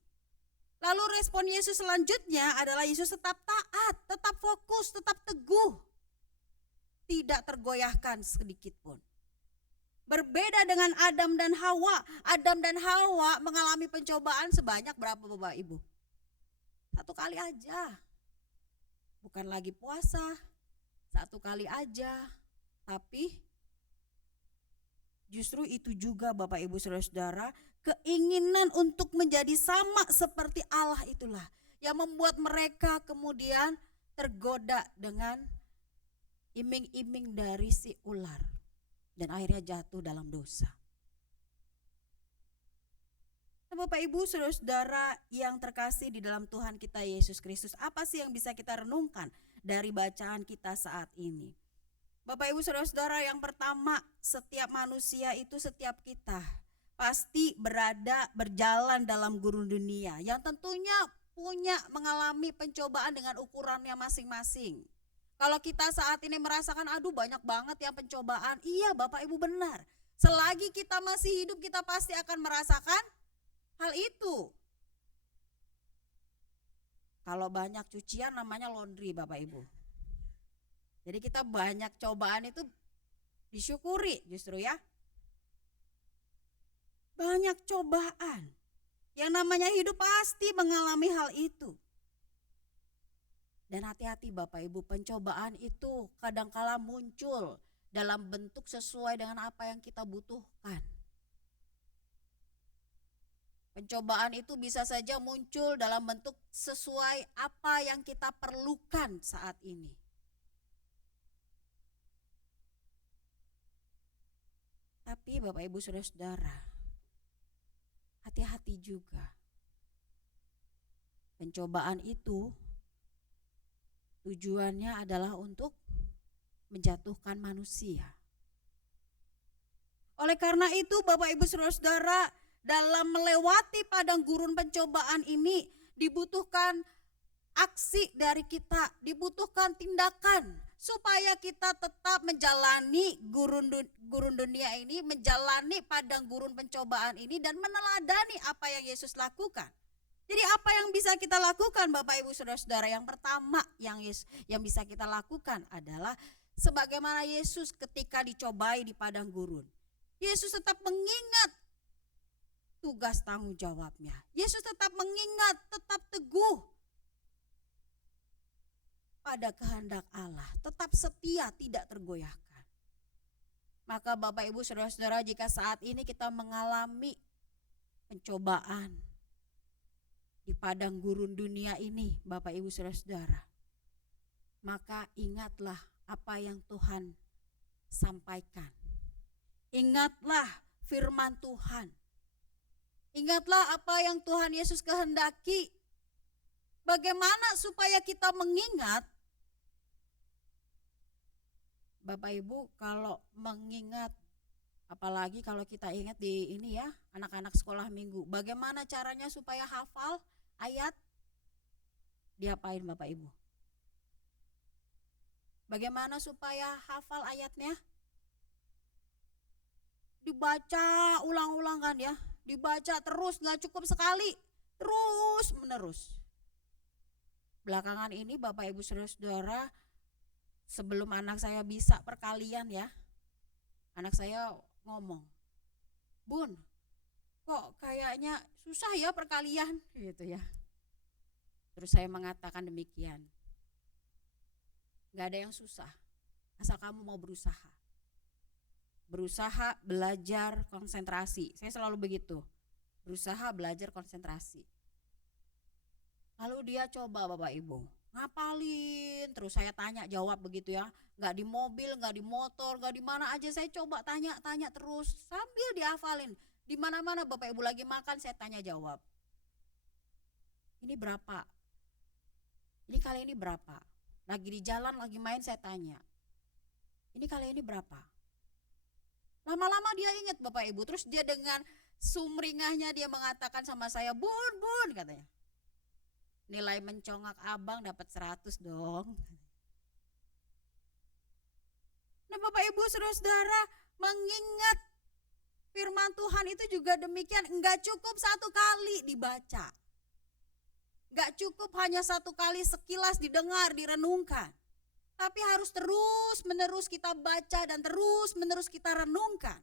Lalu respon Yesus selanjutnya adalah Yesus tetap taat, tetap fokus, tetap teguh. Tidak tergoyahkan sedikit pun. Berbeda dengan Adam dan Hawa. Adam dan Hawa mengalami pencobaan sebanyak berapa Bapak Ibu? 1 kali aja. Bukan lagi puasa, 1 kali aja. Tapi justru itu juga Bapak Ibu Saudara-saudara, keinginan untuk menjadi sama seperti Allah itulah yang membuat mereka kemudian tergoda dengan iming-iming dari si ular dan akhirnya jatuh dalam dosa. Nah, Bapak Ibu Saudara-saudara yang terkasih di dalam Tuhan kita Yesus Kristus, apa sih yang bisa kita renungkan dari bacaan kita saat ini? Bapak Ibu Saudara-saudara, yang pertama, setiap manusia itu, setiap kita pasti berjalan dalam gurun dunia yang tentunya mengalami pencobaan dengan ukurannya masing-masing. Kalau kita saat ini merasakan aduh banyak banget ya pencobaan, iya Bapak Ibu benar. Selagi kita masih hidup kita pasti akan merasakan hal itu. Kalau banyak cucian namanya laundry Bapak Ibu. Jadi kita banyak cobaan itu disyukuri justru ya. Banyak cobaan. Yang namanya hidup pasti mengalami hal itu. Dan hati-hati Bapak Ibu, pencobaan itu kadangkala muncul dalam bentuk sesuai dengan apa yang kita butuhkan. Pencobaan itu bisa saja muncul dalam bentuk sesuai apa yang kita perlukan saat ini. Tapi Bapak Ibu Saudara-saudara, hati-hati juga. Pencobaan itu tujuannya adalah untuk menjatuhkan manusia. Oleh karena itu Bapak Ibu Saudara-saudara, dalam melewati padang gurun pencobaan ini dibutuhkan aksi dari kita, dibutuhkan tindakan supaya kita tetap menjalani gurun dunia ini, menjalani padang gurun pencobaan ini dan meneladani apa yang Yesus lakukan. Jadi apa yang bisa kita lakukan Bapak Ibu Saudara-saudara? Yang pertama yang bisa kita lakukan adalah sebagaimana Yesus ketika dicobai di padang gurun. Yesus tetap mengingat tugas tanggung jawabnya. Yesus tetap mengingat, tetap teguh pada kehendak Allah, tetap setia, tidak tergoyahkan. Maka Bapak Ibu Saudara-saudara, jika saat ini kita mengalami pencobaan di padang gurun dunia ini Bapak Ibu Saudara-saudara, maka ingatlah apa yang Tuhan sampaikan. Ingatlah firman Tuhan. Ingatlah apa yang Tuhan Yesus kehendaki. Bagaimana supaya kita mengingat? Bapak Ibu, kalau mengingat, apalagi kalau kita ingat di ini ya, anak-anak sekolah minggu, bagaimana caranya supaya hafal ayat? Diapain Bapak Ibu? Bagaimana supaya hafal ayatnya? Dibaca ulang-ulang kan ya, dibaca terus, gak cukup sekali, terus menerus. Belakangan ini Bapak Ibu Saudara-saudara, sebelum anak saya bisa perkalian ya, anak saya ngomong, "Bun, kok kayaknya susah ya perkalian," gitu ya. Terus saya mengatakan demikian, "Gak ada yang susah, asal kamu mau berusaha. Berusaha, belajar, konsentrasi." Saya selalu begitu, berusaha, belajar, konsentrasi. Lalu dia coba Bapak Ibu, ngapalin, terus saya tanya jawab begitu ya. Gak di mobil, gak di motor, gak di mana aja saya coba tanya terus sambil dihafalin. Di mana-mana Bapak Ibu lagi makan saya tanya jawab. Ini berapa? Ini kali ini berapa? Lagi di jalan, lagi main saya tanya. Ini kali ini berapa? Lama-lama dia ingat Bapak Ibu, terus dia dengan sumringahnya dia mengatakan sama saya, "Bun, bun," katanya. "Nilai mencongak abang dapat 100 dong." Nah Bapak Ibu Saudara-saudara, mengingat firman Tuhan itu juga demikian, enggak cukup satu kali dibaca. Enggak cukup hanya satu kali sekilas didengar, direnungkan. Tapi harus terus menerus kita baca dan terus menerus kita renungkan.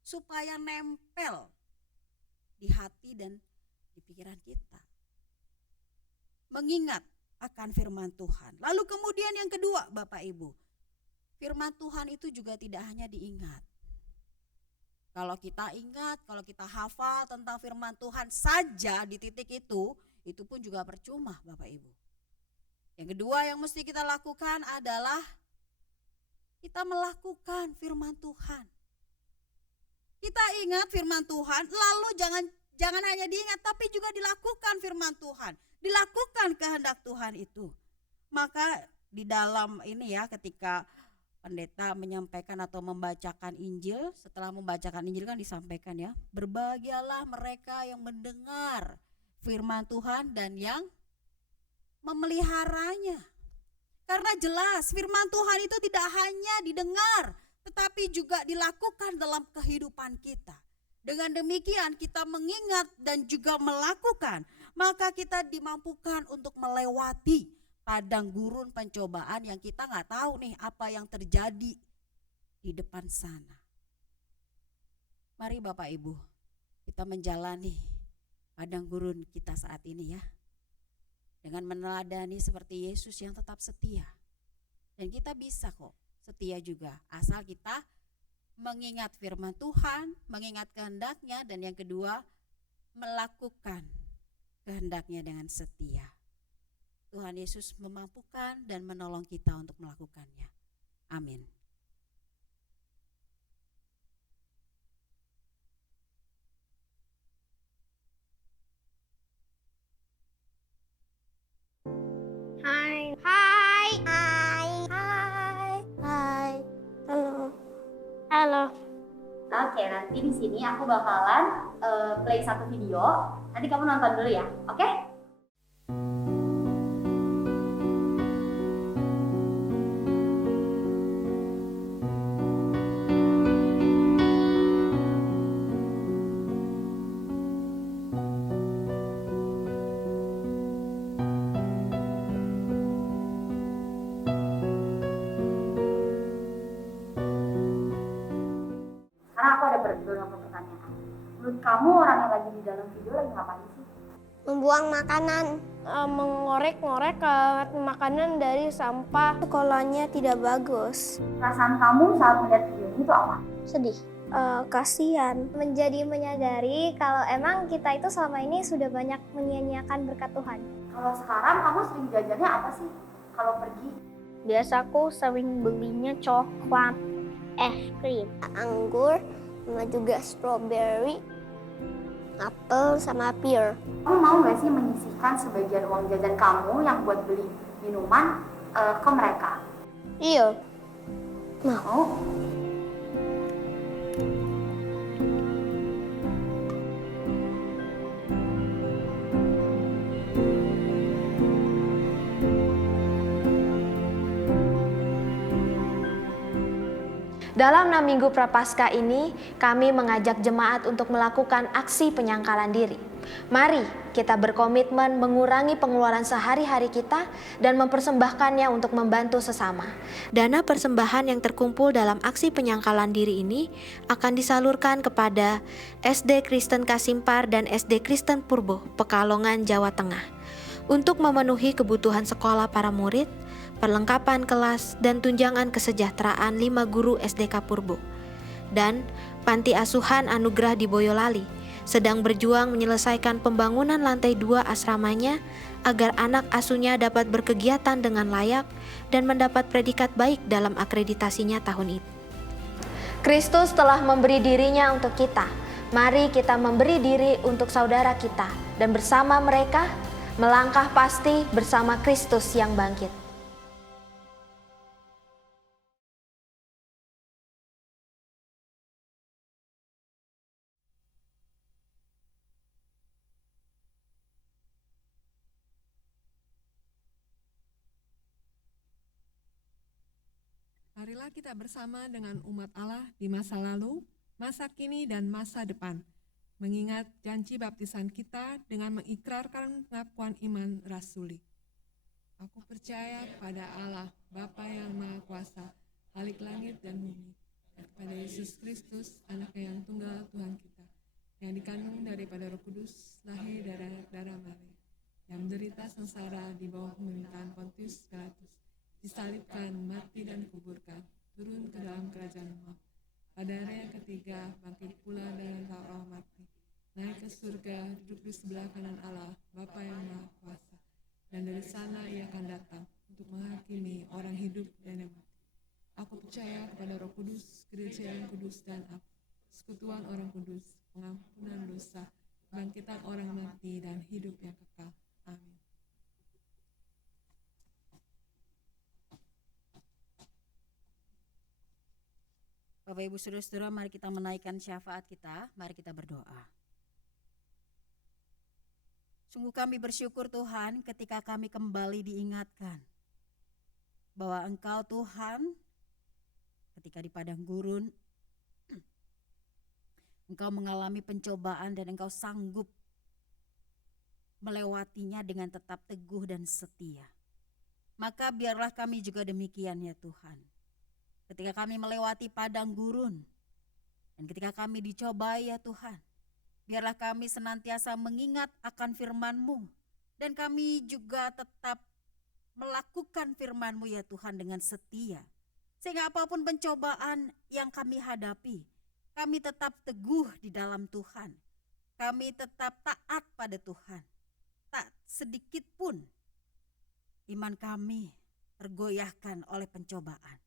Supaya nempel di hati dan di pikiran kita. Mengingat akan firman Tuhan. Lalu kemudian yang kedua Bapak Ibu, firman Tuhan itu juga tidak hanya diingat. Kalau kita ingat, kalau kita hafal tentang firman Tuhan saja di titik itu pun juga percuma Bapak Ibu. Yang kedua yang mesti kita lakukan adalah kita melakukan firman Tuhan. Kita ingat firman Tuhan, lalu jangan hanya diingat tapi juga dilakukan firman Tuhan. Dilakukan kehendak Tuhan itu. Maka di dalam ini ya, ketika pendeta menyampaikan atau membacakan Injil, setelah membacakan Injil kan disampaikan ya, "Berbahagialah mereka yang mendengar firman Tuhan dan yang memeliharanya." Karena jelas firman Tuhan itu tidak hanya didengar, tetapi juga dilakukan dalam kehidupan kita. Dengan demikian kita mengingat dan juga melakukan, maka kita dimampukan untuk melewati padang gurun pencobaan yang kita nggak tahu nih apa yang terjadi di depan sana. Mari Bapak Ibu, kita menjalani padang gurun kita saat ini ya. Dengan meneladani seperti Yesus yang tetap setia. Dan kita bisa kok setia juga, asal kita mengingat firman Tuhan, mengingat kehendaknya, dan yang kedua melakukan kehendaknya dengan setia. Tuhan Yesus memampukan dan menolong kita untuk melakukannya. Amin. Hai. Hai. Hai. Hai. Hai. Halo. Halo. Oke, nanti di sini aku bakalan play satu video. Nanti kamu nonton dulu ya, oke? Sekarang aku ada beberapa pertanyaan. Menurut kamu orang yang lagi di dalam video lagi ngapain sih? Membuang makanan, mengorek-ngorek makanan dari sampah. Sekolahnya tidak bagus. Perasaan kamu saat melihat video ini tuh apa? Sedih. Kasihan. Menjadi menyadari kalau emang kita itu selama ini sudah banyak menyia-nyiakan berkat Tuhan. Kalau sekarang kamu sering jajannya apa sih kalau pergi? Biasa aku sering belinya coklat, es krim, anggur, sama juga strawberry, apel, sama pear. Kamu mau gak sih menyisihkan sebagian uang jajan kamu yang buat beli minuman ke mereka? Iya. Mau. Dalam 6 minggu Prapaskah ini, kami mengajak jemaat untuk melakukan aksi penyangkalan diri. Mari kita berkomitmen mengurangi pengeluaran sehari-hari kita dan mempersembahkannya untuk membantu sesama. Dana persembahan yang terkumpul dalam aksi penyangkalan diri ini akan disalurkan kepada SD Kristen Kasimpar dan SD Kristen Purbo, Pekalongan, Jawa Tengah, untuk memenuhi kebutuhan sekolah para murid, perlengkapan kelas, dan tunjangan kesejahteraan 5 guru SDK Purbo. Dan Panti Asuhan Anugerah di Boyolali sedang berjuang menyelesaikan pembangunan lantai 2 asramanya agar anak asuhnya dapat berkegiatan dengan layak dan mendapat predikat baik dalam akreditasinya tahun ini. Kristus telah memberi dirinya untuk kita. Mari kita memberi diri untuk saudara kita dan bersama mereka melangkah pasti bersama Kristus yang bangkit. Marilah kita bersama dengan umat Allah di masa lalu, masa kini, dan masa depan, mengingat janji baptisan kita dengan mengikrarkan pengakuan iman rasuli. Aku percaya pada Allah, Bapa yang Maha Kuasa, Khalik langit dan bumi, dan kepada Yesus Kristus, Anaknya yang tunggal Tuhan kita, yang dikandung daripada Roh Kudus, lahir dari darah Maria, yang menderita sengsara di bawah pemerintahan Pontius Pilatus, disalibkan, mati dan kuburkan, turun ke dalam kerajaan maut. Pada hari yang ketiga, bangkit pula dari antara orang mati, naik ke surga, duduk di sebelah kanan Allah, Bapa yang Maha Kuasa. Dan dari sana ia akan datang untuk menghakimi orang hidup dan yang mati. Aku percaya kepada Roh Kudus, gereja yang kudus dan aku, persekutuan orang kudus, pengampunan dosa, kebangkitan orang mati dan hidup yang kekal. Amin. Bapak Ibu Saudara-saudara, mari kita menaikkan syafaat kita, mari kita berdoa. Sungguh kami bersyukur Tuhan ketika kami kembali diingatkan bahwa Engkau Tuhan ketika di padang gurun Engkau mengalami pencobaan dan Engkau sanggup melewatinya dengan tetap teguh dan setia. Maka biarlah kami juga demikian ya Tuhan. Ketika kami melewati padang gurun dan ketika kami dicobai ya Tuhan, biarlah kami senantiasa mengingat akan firman-Mu dan kami juga tetap melakukan firman-Mu ya Tuhan dengan setia. Sehingga apapun pencobaan yang kami hadapi, kami tetap teguh di dalam Tuhan. Kami tetap taat pada Tuhan. Tak sedikit pun iman kami tergoyahkan oleh pencobaan.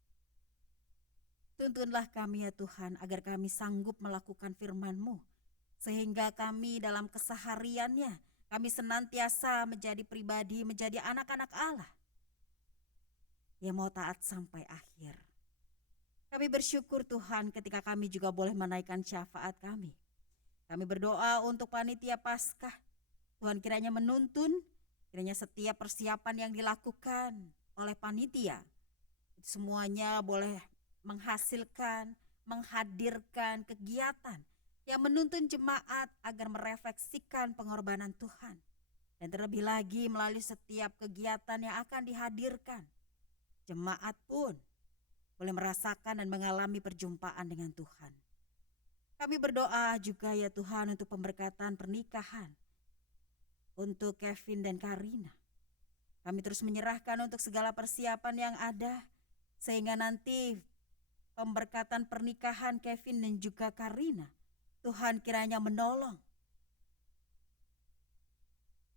Tuntunlah kami ya Tuhan agar kami sanggup melakukan firman-Mu. Sehingga kami dalam kesehariannya, kami senantiasa menjadi pribadi, menjadi anak-anak Allah yang mau taat sampai akhir. Kami bersyukur Tuhan ketika kami juga boleh menaikkan syafaat kami. Kami berdoa untuk panitia Paskah. Tuhan kiranya menuntun, kiranya setiap persiapan yang dilakukan oleh panitia, semuanya boleh menghasilkan, menghadirkan kegiatan yang menuntun jemaat agar merefleksikan pengorbanan Tuhan. Dan terlebih lagi melalui setiap kegiatan yang akan dihadirkan, jemaat pun boleh merasakan dan mengalami perjumpaan dengan Tuhan. Kami berdoa juga ya Tuhan untuk pemberkatan pernikahan untuk Kevin dan Karina. Kami terus menyerahkan untuk segala persiapan yang ada, sehingga nanti pemberkatan pernikahan Kevin dan juga Karina, Tuhan kiranya menolong.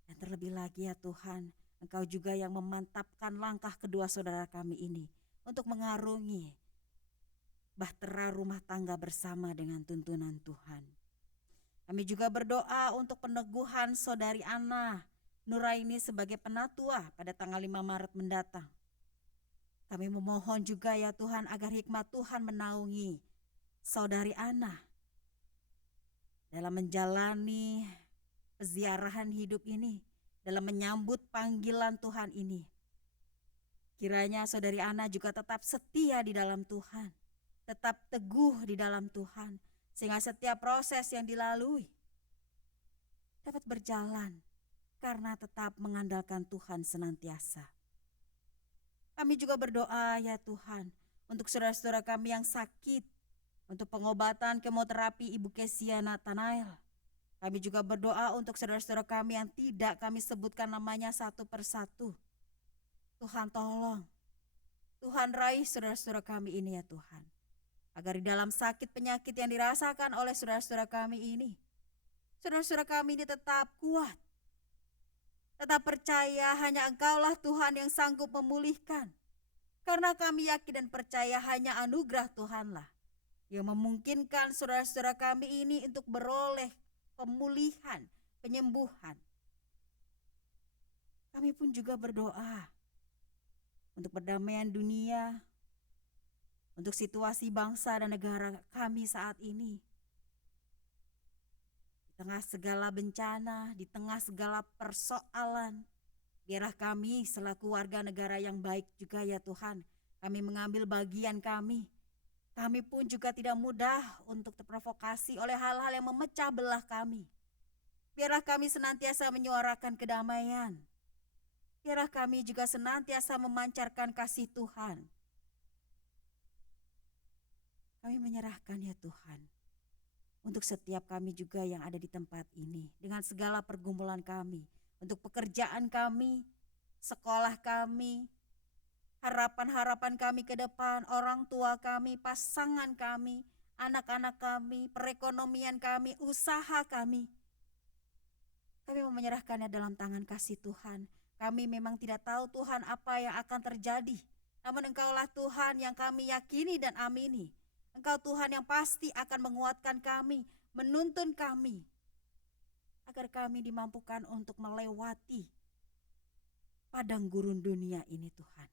Dan terlebih lagi ya Tuhan, Engkau juga yang memantapkan langkah kedua saudara kami ini untuk mengarungi bahtera rumah tangga bersama dengan tuntunan Tuhan. Kami juga berdoa untuk peneguhan saudari Ana Nuraini sebagai penatua pada tanggal 5 Maret mendatang. Kami memohon juga ya Tuhan agar hikmat Tuhan menaungi saudari Ana dalam menjalani peziarahan hidup ini, dalam menyambut panggilan Tuhan ini. Kiranya saudari Ana juga tetap setia di dalam Tuhan, tetap teguh di dalam Tuhan, sehingga setiap proses yang dilalui dapat berjalan karena tetap mengandalkan Tuhan senantiasa. Kami juga berdoa ya Tuhan untuk saudara-saudara kami yang sakit, untuk pengobatan kemoterapi Ibu Kesia Nathanael. Kami juga berdoa untuk saudara-saudara kami yang tidak kami sebutkan namanya satu persatu. Tuhan tolong, Tuhan raih saudara-saudara kami ini ya Tuhan. Agar di dalam sakit penyakit yang dirasakan oleh saudara-saudara kami ini, saudara-saudara kami ini tetap kuat. Tetap percaya hanya Engkaulah Tuhan yang sanggup memulihkan. Karena kami yakin dan percaya hanya anugerah Tuhanlah yang memungkinkan saudara-saudara kami ini untuk beroleh pemulihan, penyembuhan. Kami pun juga berdoa untuk perdamaian dunia, untuk situasi bangsa dan negara kami saat ini. Di tengah segala bencana, di tengah segala persoalan, biarlah kami selaku warga negara yang baik juga ya Tuhan, kami mengambil bagian kami. Kami pun juga tidak mudah untuk terprovokasi oleh hal-hal yang memecah belah kami. Biarlah kami senantiasa menyuarakan kedamaian. Biarlah kami juga senantiasa memancarkan kasih Tuhan. Kami menyerahkan ya Tuhan, untuk setiap kami juga yang ada di tempat ini, dengan segala pergumulan kami, untuk pekerjaan kami, sekolah kami, harapan-harapan kami ke depan, orang tua kami, pasangan kami, anak-anak kami, perekonomian kami, usaha kami. Kami mau menyerahkannya dalam tangan kasih Tuhan. Kami memang tidak tahu Tuhan apa yang akan terjadi, namun Engkaulah Tuhan yang kami yakini dan amini. Engkau Tuhan yang pasti akan menguatkan kami, menuntun kami, agar kami dimampukan untuk melewati padang gurun dunia ini Tuhan.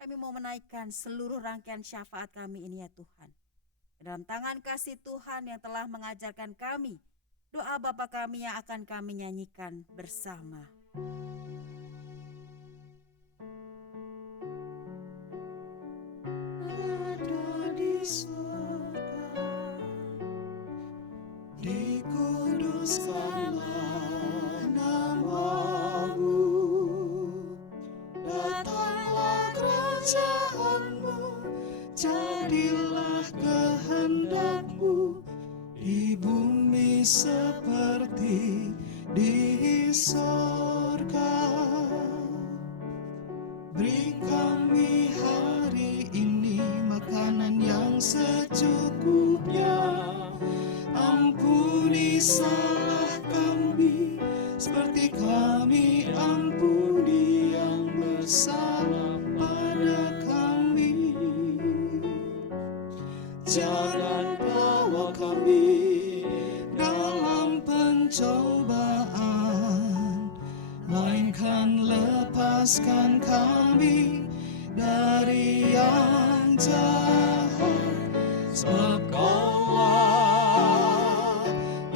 Kami mau menaikkan seluruh rangkaian syafaat kami ini ya Tuhan, dalam tangan kasih Tuhan yang telah mengajarkan kami doa Bapa kami yang akan kami nyanyikan bersama. Ada di surga, dikuduskanlah namamu, datanglah kerajaanmu, jadilah kehendakmu di bumi seperti di sorga. Beri kami hari ini makanan yang secukupnya. Ampuni salah kami seperti kami ampuni yang bersalah pada kami. Jangan bawa kami dalam pencobaan, melainkan lepaskan kami dari yang jahat. Sebab Kaulah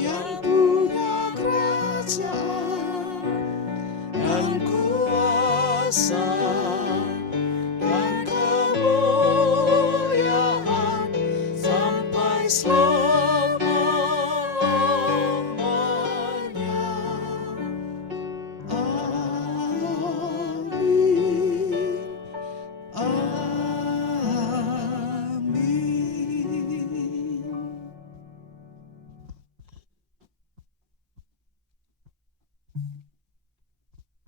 yang punya kerajaan dan kuasa dan kemuliaan sampai selama-lamanya. Amin. Amin.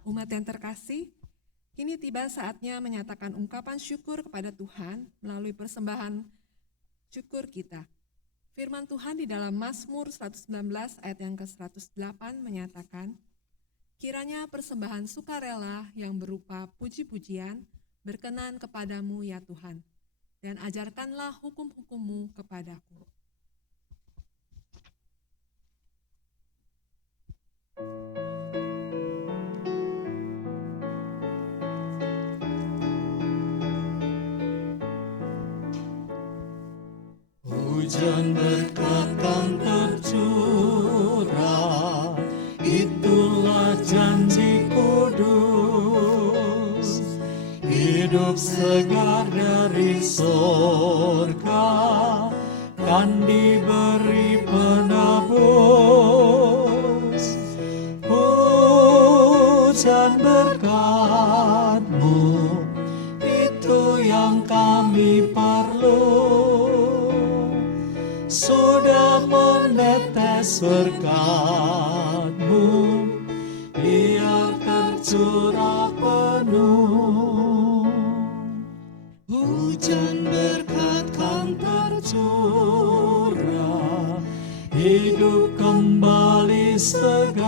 Umat yang terkasih, kini tiba saatnya menyatakan ungkapan syukur kepada Tuhan melalui persembahan syukur kita. Firman Tuhan di dalam Mazmur 119 ayat yang ke-108 menyatakan, kiranya persembahan sukarela yang berupa puji-pujian berkenan kepadamu ya Tuhan, dan ajarkanlah hukum-hukum-Mu kepadaku. Hujan berkat kan tercurah, itulah janji kudus. Hidup segar dari sorga kan diberi penabur. menetes berkat-Mu, biar tercurah penuh. Hujan berkat kan tercurah, hidup kembali segar.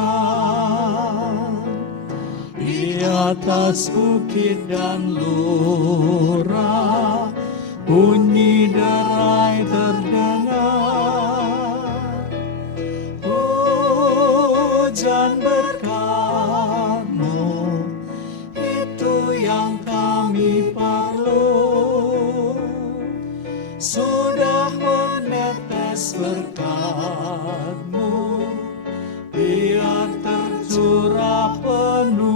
Di atas bukit dan lurah, bunyi derai terdengar. Hujan berkat-Mu, itu yang kami perlu. Sudah menetes berkat-Mu, biar tercurah penuh.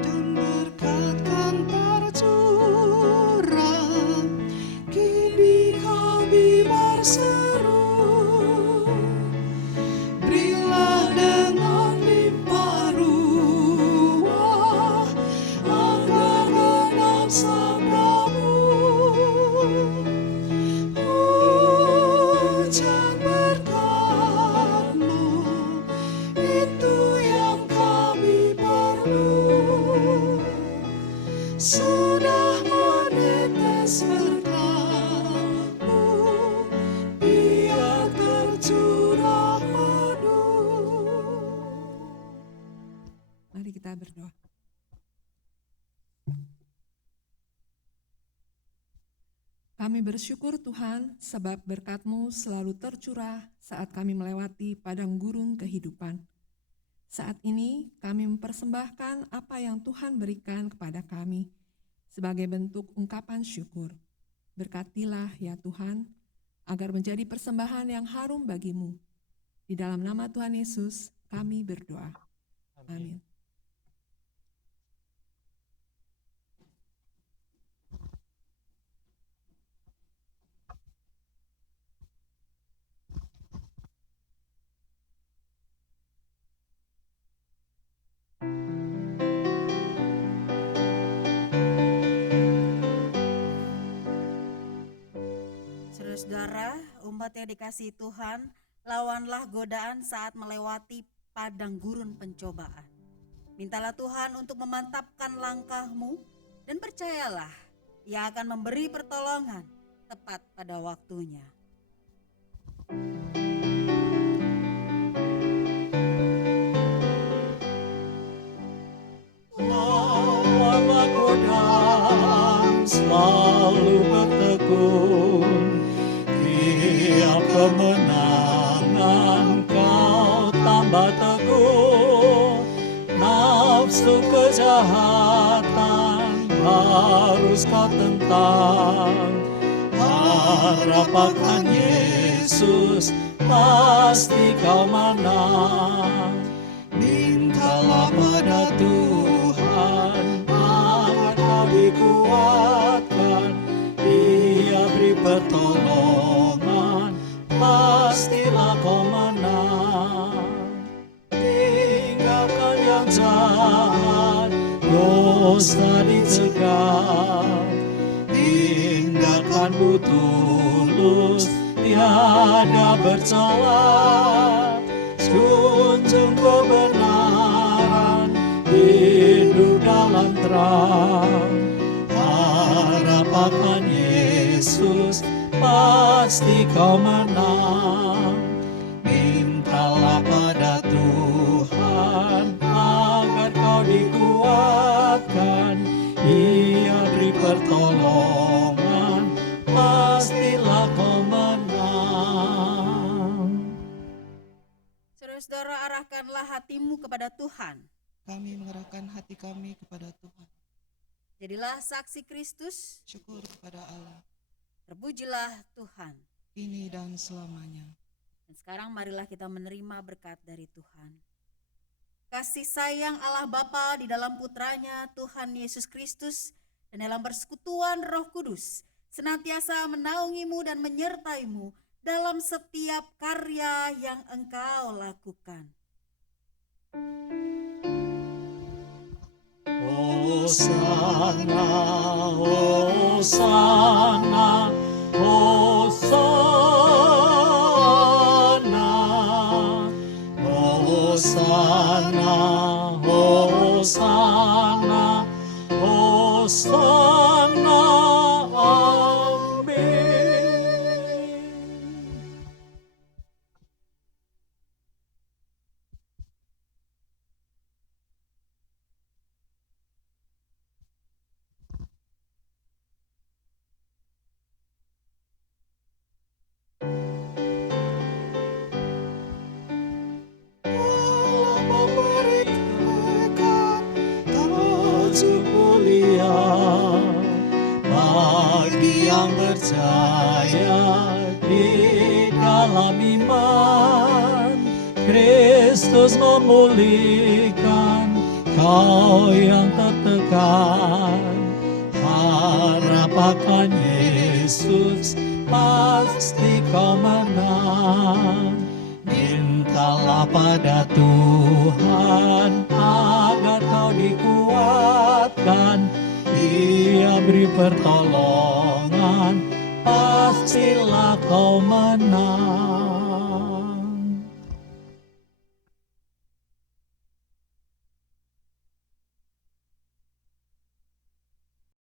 Dan berkat kan tercurah, kini kami berseru, berilah dengan limpah ruah, agar genap sabda-Mu. Hujan berkat-Mu, itu yang kami perlu. Sudah menetes berkat-Mu, biar tercurah penuh. Mari kita berdoa. Kami bersyukur Tuhan sebab berkat-Mu selalu tercurah saat kami melewati padang gurun kehidupan. Saat ini kami mempersembahkan apa yang Tuhan berikan kepada kami sebagai bentuk ungkapan syukur. Berkatilah ya Tuhan, agar menjadi persembahan yang harum bagi-Mu. Di dalam nama Tuhan Yesus kami berdoa. Amin. Saudara-saudara, umat yang dikasihi Tuhan, lawanlah godaan saat melewati padang gurun pencobaan. Mintalah Tuhan untuk memantapkan langkahmu dan percayalah, Ia akan memberi pertolongan tepat pada waktunya. Lawanlah godaan, selalu bertekun, tiap kemenangan kau tambah teguh. Nafsu kejahatan harus kau tentang, harap akan Yesus pasti kau menang. Mintalah pada Tuhan agar kau dikuatkan, Ia beri pertolongan, pastilah kau menang. Tinggalkan yang jahat, dosa dicegah, tindakanmu tulus, tiada bercela. Junjung kebenaran, hidup dalam terang, harap akan Yesus pasti kau menang. Mintalah pada Tuhan agar kau dikuatkan, Ia beri pertolongan, pastilah kau menang. saudara arahkanlah hatimu kepada Tuhan. Kami mengerahkan hati kami kepada Tuhan. Jadilah saksi Kristus, Syukur kepada Allah, terpujilah Tuhan. kini dan selamanya. Dan sekarang marilah kita menerima berkat dari Tuhan. Kasih sayang Allah Bapa di dalam putranya Tuhan Yesus Kristus dan dalam persekutuan Roh Kudus senantiasa menaungimu dan menyertaimu dalam setiap karya yang engkau lakukan. Hosana, Hosana, Hosana, Hosana, Hosana, Hosana, amin. Allah memberikan Tujuh mulia bagi yang percaya di dalam iman. Kristus memulihkan kau yang tertekan. Harap akan Yesus, pasti kau menang. Mintalah pada Tuhan agar kau dikuatkan. Dia beri pertolongan, pastilah kau menang.